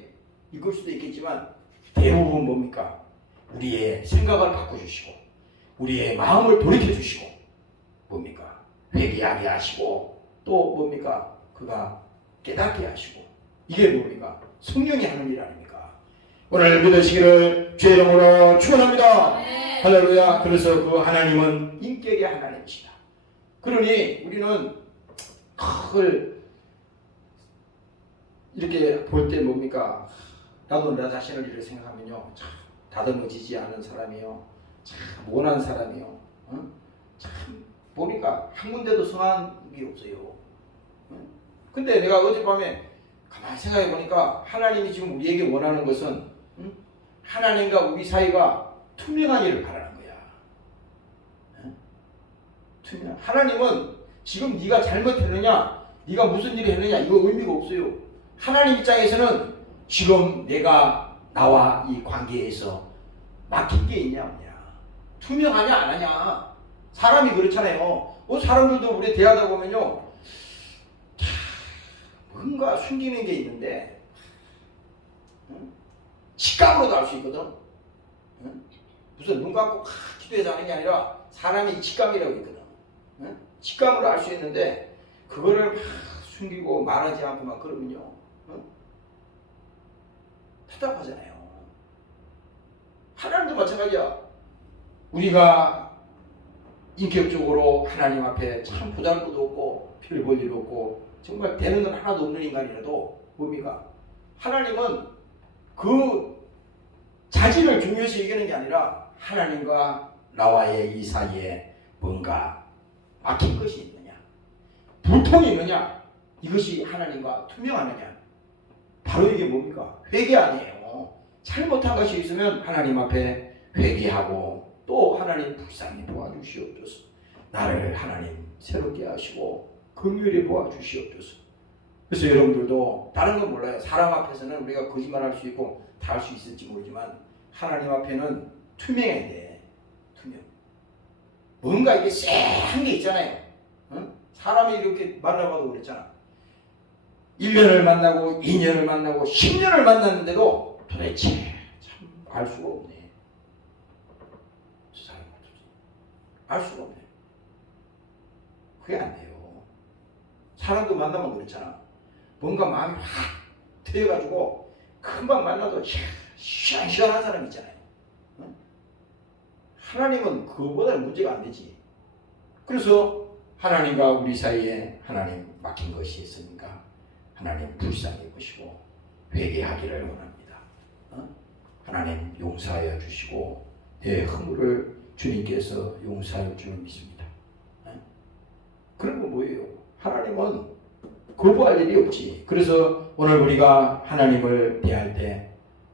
이끌 수도 있겠지만 대부분 뭡니까? 우리의 생각을 바꿔주시고 우리의 마음을 돌이켜주시고 뭡니까? 회개하게 하시고 또 뭡니까? 그가 깨닫게 하시고 이게 뭡니까? 성령이 하는 일 아닙니까? 오늘 믿으시기를 주의 이름으로 축원합니다. 네. 할렐루야. 그래서 그 하나님은 인격의 하나님이시다. 그러니 우리는 그걸 이렇게 볼 때 뭡니까? 나도 나 자신을 이렇게 생각하면요, 참 다듬어지지 않은 사람이요, 참 모난 사람이요, 참 보니까 한 군데도 성한 게 없어요. 근데 내가 어젯밤에 가만히 생각해 보니까 하나님이 지금 우리에게 원하는 것은 하나님과 우리 사이가 투명한 일을 바라는 거야. 투명. 하나님은 지금 네가 잘못했느냐, 네가 무슨 일을 했느냐 이거 의미가 없어요. 하나님 입장에서는 지금 내가 나와 이 관계에서 막힌 게 있냐 없냐, 투명하냐 안 하냐. 사람이 그렇잖아요. 사람들도 우리 대하다 보면요, 뭔가 숨기는 게 있는데 직감으로도 알 수 있거든. 무슨 눈 감고 기도해서 하는 게 아니라 사람이 직감이라고 있거든. 직감으로 알 수 있는데 그거를 막 숨기고 말하지 않고 막 그러면요, 답답하잖아요. 하나님도 마찬가지야. 우리가 인격적으로 하나님 앞에 참 보잘것도 없고 별 볼 일 없고 정말 되는 건 하나도 없는 인간이라도 뭡니까? 하나님은 그 자질을 중요시 여기는 게 아니라 하나님과 나와의 이 사이에 뭔가 막힌 것이 있느냐, 불통이 있느냐, 이것이 하나님과 투명하느냐. 바로 이게 뭡니까? 회개 아니에요. 잘못한 것이 있으면 하나님 앞에 회개하고 또 하나님 불쌍히 도와주시옵소서. 나를 하나님 새롭게 하시고 긍휼히 도와주시옵소서. 그래서 여러분들도 다른 건 몰라요. 사람 앞에서는 우리가 거짓말할 수 있고 다 할 수 있을지 모르지만 하나님 앞에는 투명해야 돼. 투명. 뭔가 이렇게 쎄한 게 있잖아요. 사람이 이렇게 만나봐도 그랬잖아. 1년을 만나고 2년을 만나고 10년을 만났는데도 도대체 참 알 수가 없네. 저 사람 알 수가 없네. 그게 안 돼요. 사람도 만나면 그렇잖아. 뭔가 마음이 확 트여가지고 금방 만나도 시원한 사람 있잖아요. 하나님은 그거보다 문제가 안 되지. 그래서 하나님과 우리 사이에 하나님 막힌 것이 있으니까 하나님 불쌍히 보시고 회개하기를 원합니다. 하나님 용서하여 주시고 내 허물을 주님께서 용서하여 줄 믿습니다. 그런 건 뭐예요? 하나님은 거부할 일이 없지. 그래서 오늘 우리가 하나님을 대할 때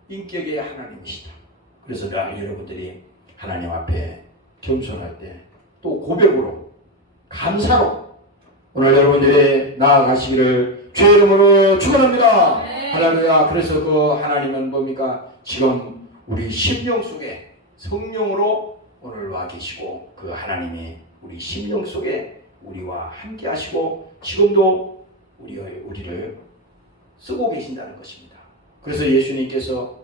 인격의 하나님이시다. 그래서 여러분들이 하나님 앞에 겸손할 때 또 고백으로 감사로 오늘 여러분들이 나아가시기를 주의 이름으로 축원합니다. 할렐루야. 그래서 그 하나님은 뭡니까? 지금 우리 심령 속에 성령으로 오늘 와 계시고 그 하나님이 우리 심령 속에 우리와 함께 하시고 지금도 우리를 쓰고 계신다는 것입니다. 그래서 예수님께서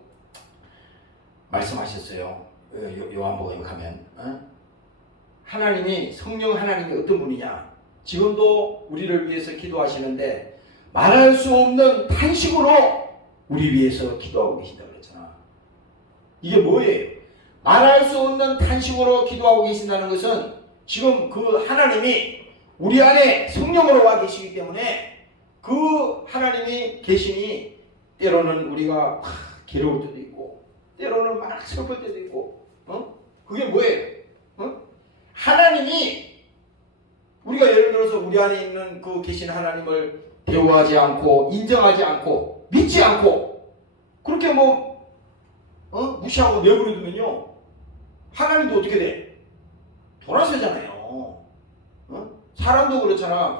말씀하셨어요. 요한복음에 가면 하나님이 성령 하나님이 어떤 분이냐? 지금도 우리를 위해서 기도하시는데 말할 수 없는 탄식으로 우리 위해서 기도하고 계신다고 그랬잖아. 이게 뭐예요? 말할 수 없는 탄식으로 기도하고 계신다는 것은 지금 그 하나님이 우리 안에 성령으로 와 계시기 때문에 그 하나님이 계시니 때로는 우리가 괴로울 때도 있고 때로는 막 슬플 때도 있고 그게 뭐예요? 하나님이 우리가 예를 들어서 우리 안에 있는 그 계신 하나님을 대우하지 않고 인정하지 않고 믿지 않고 그렇게 무시하고 내버려두면요 하나님도 어떻게 돼? 돌아서잖아요. 사람도 그렇잖아.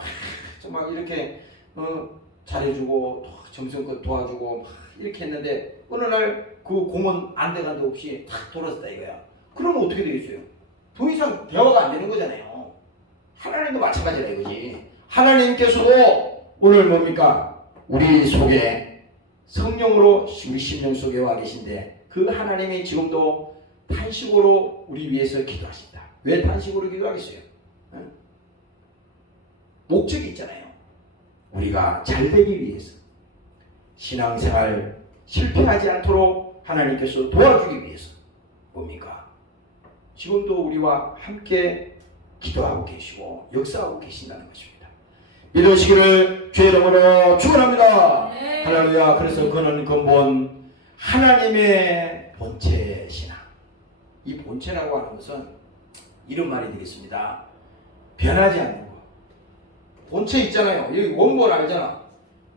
막 이렇게 잘해주고 정성껏 도와주고 막 이렇게 했는데 어느 날 그 공은 안돼간데 없이 탁 돌아섰다 이거야. 그러면 어떻게 되겠어요? 더 이상 대화가 안 되는 거잖아요. 하나님도 마찬가지라 이거지. 하나님께서도 오늘 뭡니까? 우리 속에 성령으로 우리 심령 속에 와 계신데 그 하나님이 지금도 탄식으로 우리 위해서 기도하신다. 왜 탄식으로 기도하겠어요? 목적이 있잖아요. 우리가 잘되기 위해서 신앙생활 실패하지 않도록 하나님께서 도와주기 위해서 뭡니까? 지금도 우리와 함께 기도하고 계시고 역사하고 계신다는 것입니다. 믿으시기를 주의 이름으로 축원합니다. 네. 할렐루야. 그래서 그는 근본 하나님의 본체 신앙. 이 본체라고 하는 것은 이런 말이 되겠습니다. 변하지 않는 거. 본체 있잖아요. 여기 원본 알잖아.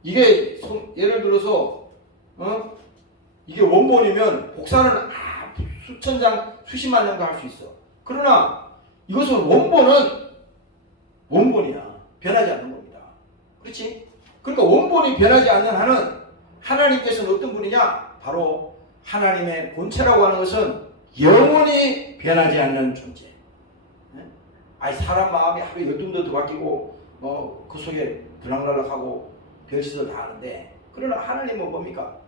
이게 예를 들어서 이게 원본이면 복사는 수천 장, 수십만 장도 할 수 있어. 그러나 이것은 원본이야. 변하지 않는 겁니다. 그렇지? 그러니까 원본이 변하지 않는 한은 하나님께서는 어떤 분이냐? 바로 하나님의 본체라고 하는 것은 영원히 변하지 않는 존재. 아니 사람 마음이 하루에 12번도 더 바뀌고 그 속에 들락날락하고 별짓을 다 하는데 그러나 하나님은 뭡니까?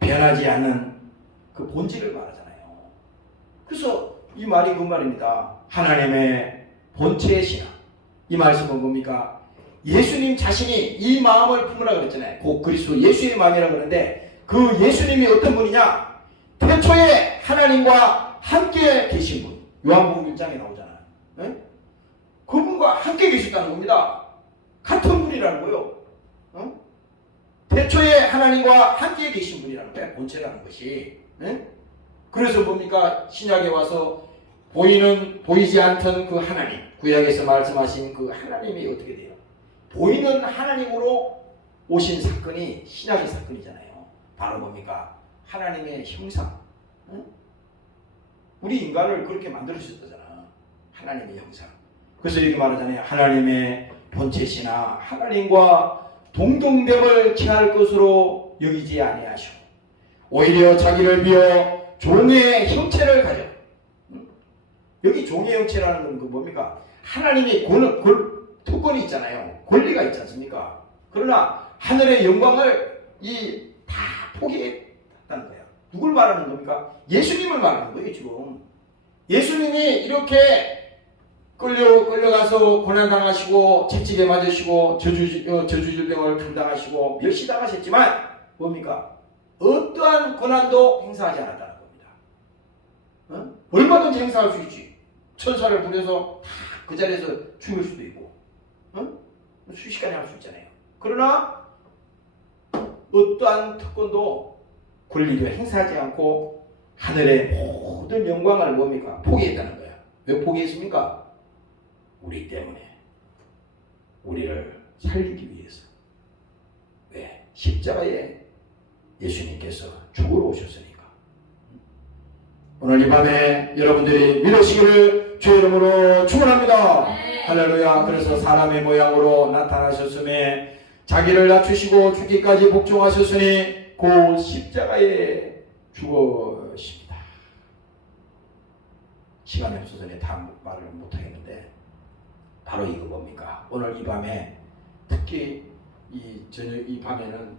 변하지 않는 그 본질을 말하잖아요. 그래서 이 말이 그 말입니다. 하나님의 본체의 신앙. 이 말씀은 뭡니까? 예수님 자신이 이 마음을 품으라 그랬잖아요. 곧 그리스도 예수의 마음이라고 그러는데 그 예수님이 어떤 분이냐? 태초에 하나님과 함께 계신 분. 요한복음 1장에 나오잖아요. 네? 그분과 함께 계셨다는 겁니다. 같은 분이라는 거예요. 태초에 하나님과 함께 계신 분이라는 거예요. 본체라는 것이. 네? 그래서 뭡니까? 신약에 와서 보이지 않던 그 하나님, 구약에서 말씀하신 그 하나님이 어떻게 돼요? 보이는 하나님으로 오신 사건이 신약의 사건이잖아요. 바로 뭡니까? 하나님의 형상. 응? 우리 인간을 그렇게 만들어주셨다잖아. 하나님의 형상. 그래서 이렇게 말하잖아요. 하나님의 본체시나 하나님과 동등됨을 취할 것으로 여기지 아니하시고 오히려 자기를 비어 종의 형체를 가져. 여기 종의 형체라는 건 그 뭡니까? 하나님이 특권이 있잖아요. 권리가 있지 않습니까? 그러나 하늘의 영광을 다 포기했다는 거야. 누굴 말하는 겁니까? 예수님을 말하는 거예요, 지금. 예수님이 이렇게 끌려가서 고난당하시고 채찍에 맞으시고 저주질병을 감당하시고 멸시당하셨지만 뭡니까? 어떠한 고난도 행사하지 않았다는 겁니다. 얼마든지 행사할 수 있지. 천사를 부려서 그 자리에서 죽을 수도 있고 수시간에 할 수 있잖아요. 그러나 어떠한 특권도 권리도 행사하지 않고 하늘의 모든 영광을 뭡니까? 포기했다는 거야. 왜 포기했습니까? 우리 때문에. 우리를 살리기 위해서. 왜? 십자가에 예수님께서 죽으러 오셨으니까. 오늘 이 밤에 여러분들이 믿으시기를 주의 이름으로 축원합니다. 할렐루야. 그래서 사람의 모양으로 나타나셨음에 자기를 낮추시고 죽기까지 복종하셨으니 그 십자가에 죽으십니다. 시간이 없어서 다 말을 못하겠는데 바로 이거 뭡니까? 오늘 이 밤에 특히 이 밤에는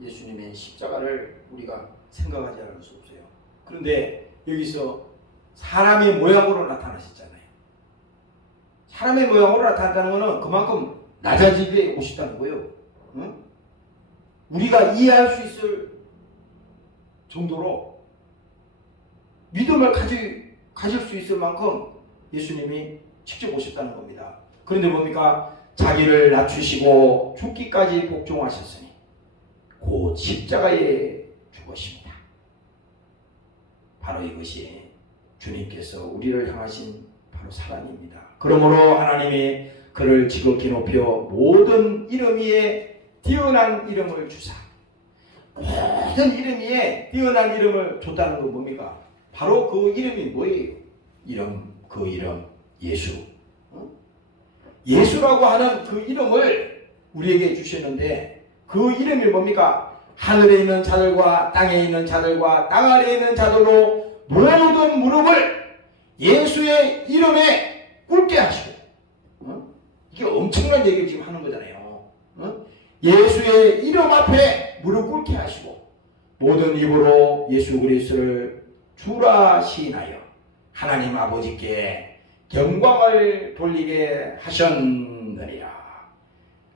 예수님의 십자가를 우리가 생각하지 않을 수 없어요. 그런데 여기서 사람의 모양으로 나타나셨잖아요. 사람의 모양으로 나타났다는 것은 그만큼 낮아지게 오셨다는 거예요. 응? 우리가 이해할 수 있을 정도로 믿음을 가질 수 있을 만큼 예수님이 직접 오셨다는 겁니다. 그런데 뭡니까? 자기를 낮추시고 죽기까지 복종하셨으니 곧 십자가에 죽으십니다. 바로 이것이 주님께서 우리를 향하신 바로 사랑입니다. 그러므로 하나님이 그를 지극히 높여 모든 이름 위에 뛰어난 이름을 주사, 모든 이름 위에 뛰어난 이름을 줬다는 건 뭡니까? 바로 그 이름이 뭐예요? 그 이름 예수. 예수라고 하는 그 이름을 우리에게 주셨는데 그 이름이 뭡니까? 하늘에 있는 자들과 땅에 있는 자들과 땅 아래에 있는 자들로 모든 무릎을 예수의 이름에 꿇게 하시고, 이게 엄청난 얘기를 지금 하는 거잖아요. 예수의 이름 앞에 무릎 꿇게 하시고 모든 입으로 예수 그리스도를 주라 시인하여 하나님 아버지께 영광을 돌리게 하셨느니라.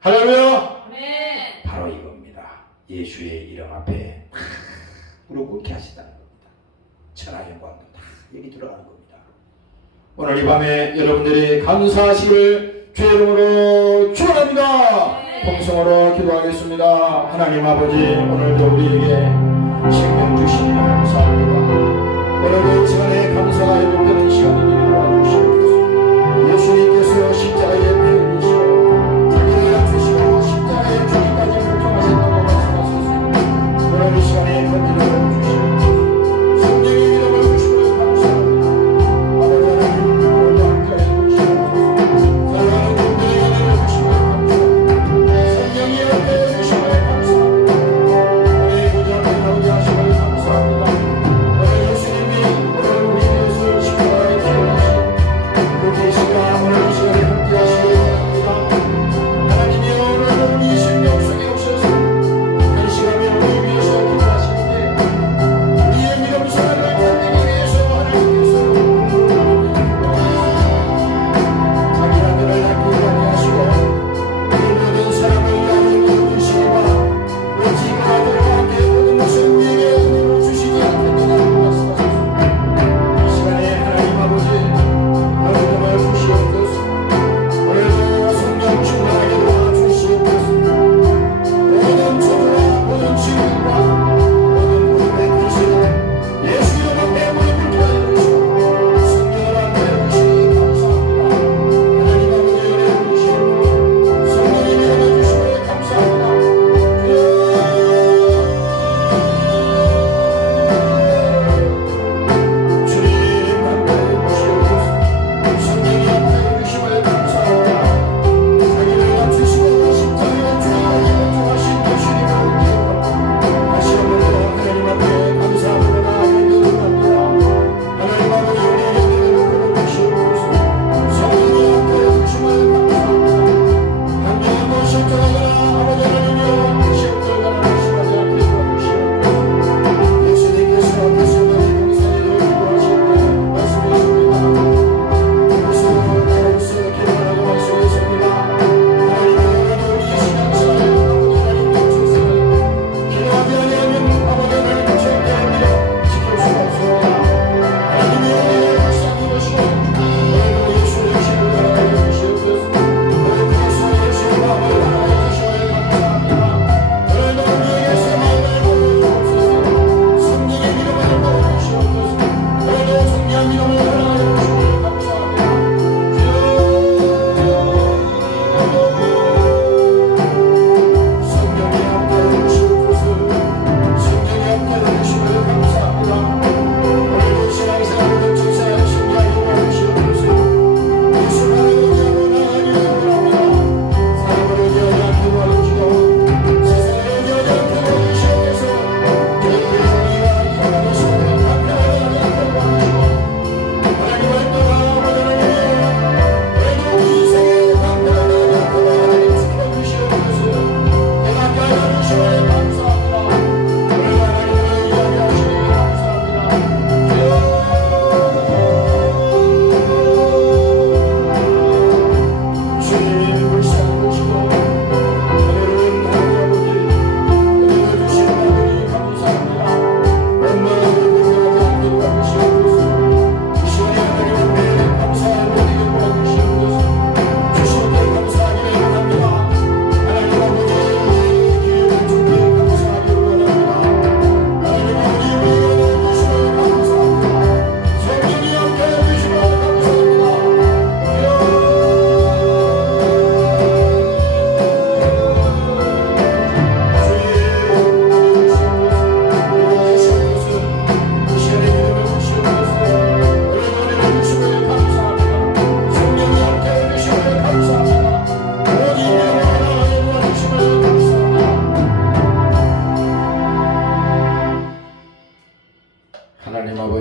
할렐루야. 아멘. 바로 이겁니다. 예수의 이름 앞에 무릎 꿇게 하시다는 겁니다. 천하 영광도 다 여기 들어가는 겁니다. 오늘 이 밤에 여러분들이 감사하시기를 주의 이름으로 축원합니다. 통성으로 기도하겠습니다. 하나님 아버지, 오늘도 우리에게 생명 주시니 감사합니다. 오늘 이 시간에 감사가 회복되는 시간이 도와주시옵소서. 예수님께서 십자가에 피 흘리시고 자기를 낮추시고 십자가에 죽기까지 복종하셨다고 말씀하셨습니다. 오늘 이 시간에 건지를 주시고 성령의 이름을 주시고 감사합니다. 아버지 하나님, 오늘도 함께 해주시옵소서. 사랑하는 분들의 은혜를 주시고 감사합니다. 성령이 함께 해주시고 감사합니다. 오늘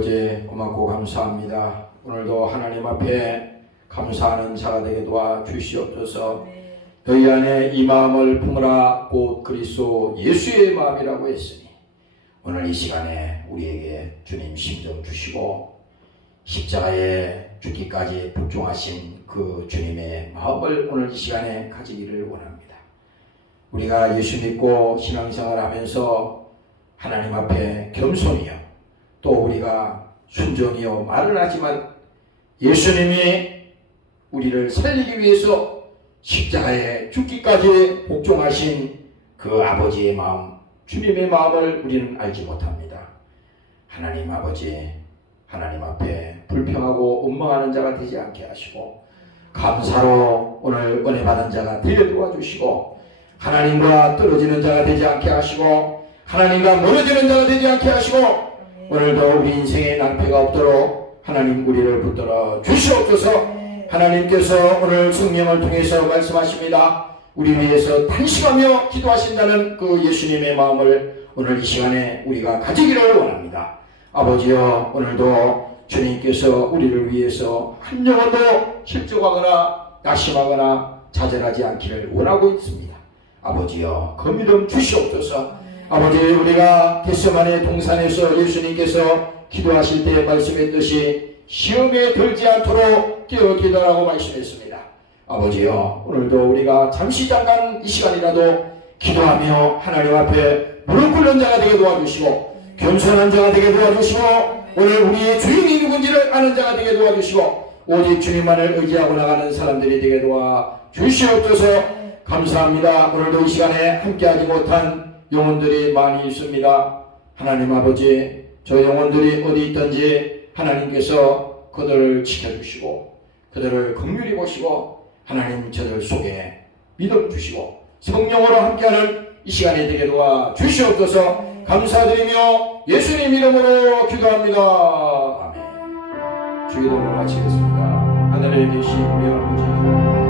아버지 고맙고 감사합니다. 오늘도 하나님 앞에 감사하는 자가 되게 도와 주시옵소서. 너희 안에 이 마음을 품으라 곧 그리스도 예수의 마음이라고 했으니 오늘 이 시간에 우리에게 주님 심정 주시고 십자가에 죽기까지 복종하신 그 주님의 마음을 오늘 이 시간에 가지기를 원합니다. 우리가 예수 믿고 신앙생활 하면서 하나님 앞에 겸손이요 또 우리가 순종이요 말은 하지만 예수님이 우리를 살리기 위해서 십자가에 죽기까지 복종하신 그 아버지의 마음, 주님의 마음을 우리는 알지 못합니다. 하나님 아버지, 하나님 앞에 불평하고 원망하는 자가 되지 않게 하시고 감사로 오늘 은혜 받은 자가 되게 도와주시고 하나님과 떨어지는 자가 되지 않게 하시고 하나님과 멀어지는 자가 되지 않게 하시고 오늘도 우리 인생에 낭패가 없도록 하나님 우리를 붙들어 주시옵소서. 하나님께서 오늘 성령을 통해서 말씀하십니다. 우리 위해서 탄식하며 기도하신다는 그 예수님의 마음을 오늘 이 시간에 우리가 가지기를 원합니다. 아버지여, 오늘도 주님께서 우리를 위해서 한 영혼도 실족하거나 낙심하거나 좌절하지 않기를 원하고 있습니다. 아버지여, 그 믿음 주시옵소서. 아버지, 우리가 겟세마네 동산에서 예수님께서 기도하실 때 말씀했듯이 시험에 들지 않도록 깨어 기도하라고 말씀했습니다. 아버지여, 오늘도 우리가 잠깐 이 시간이라도 기도하며 하나님 앞에 무릎 꿇는 자가 되게 도와주시고 겸손한 자가 되게 도와주시고 오늘 우리의 주인이 누군지를 아는 자가 되게 도와주시고 오직 주님만을 의지하고 나가는 사람들이 되게 도와주시옵소서. 감사합니다. 오늘도 이 시간에 함께하지 못한 영혼들이 많이 있습니다. 하나님 아버지, 저 영혼들이 어디 있든지 하나님께서 그들을 지켜주시고 그들을 긍휼히 보시고 하나님 저들 속에 믿음 주시고 성령으로 함께하는 이 시간이 되게 도와 주시옵소서. 감사드리며 예수님 이름으로 기도합니다. 아멘. 주기도를 마치겠습니다. 하늘에 계신 우리 아버지,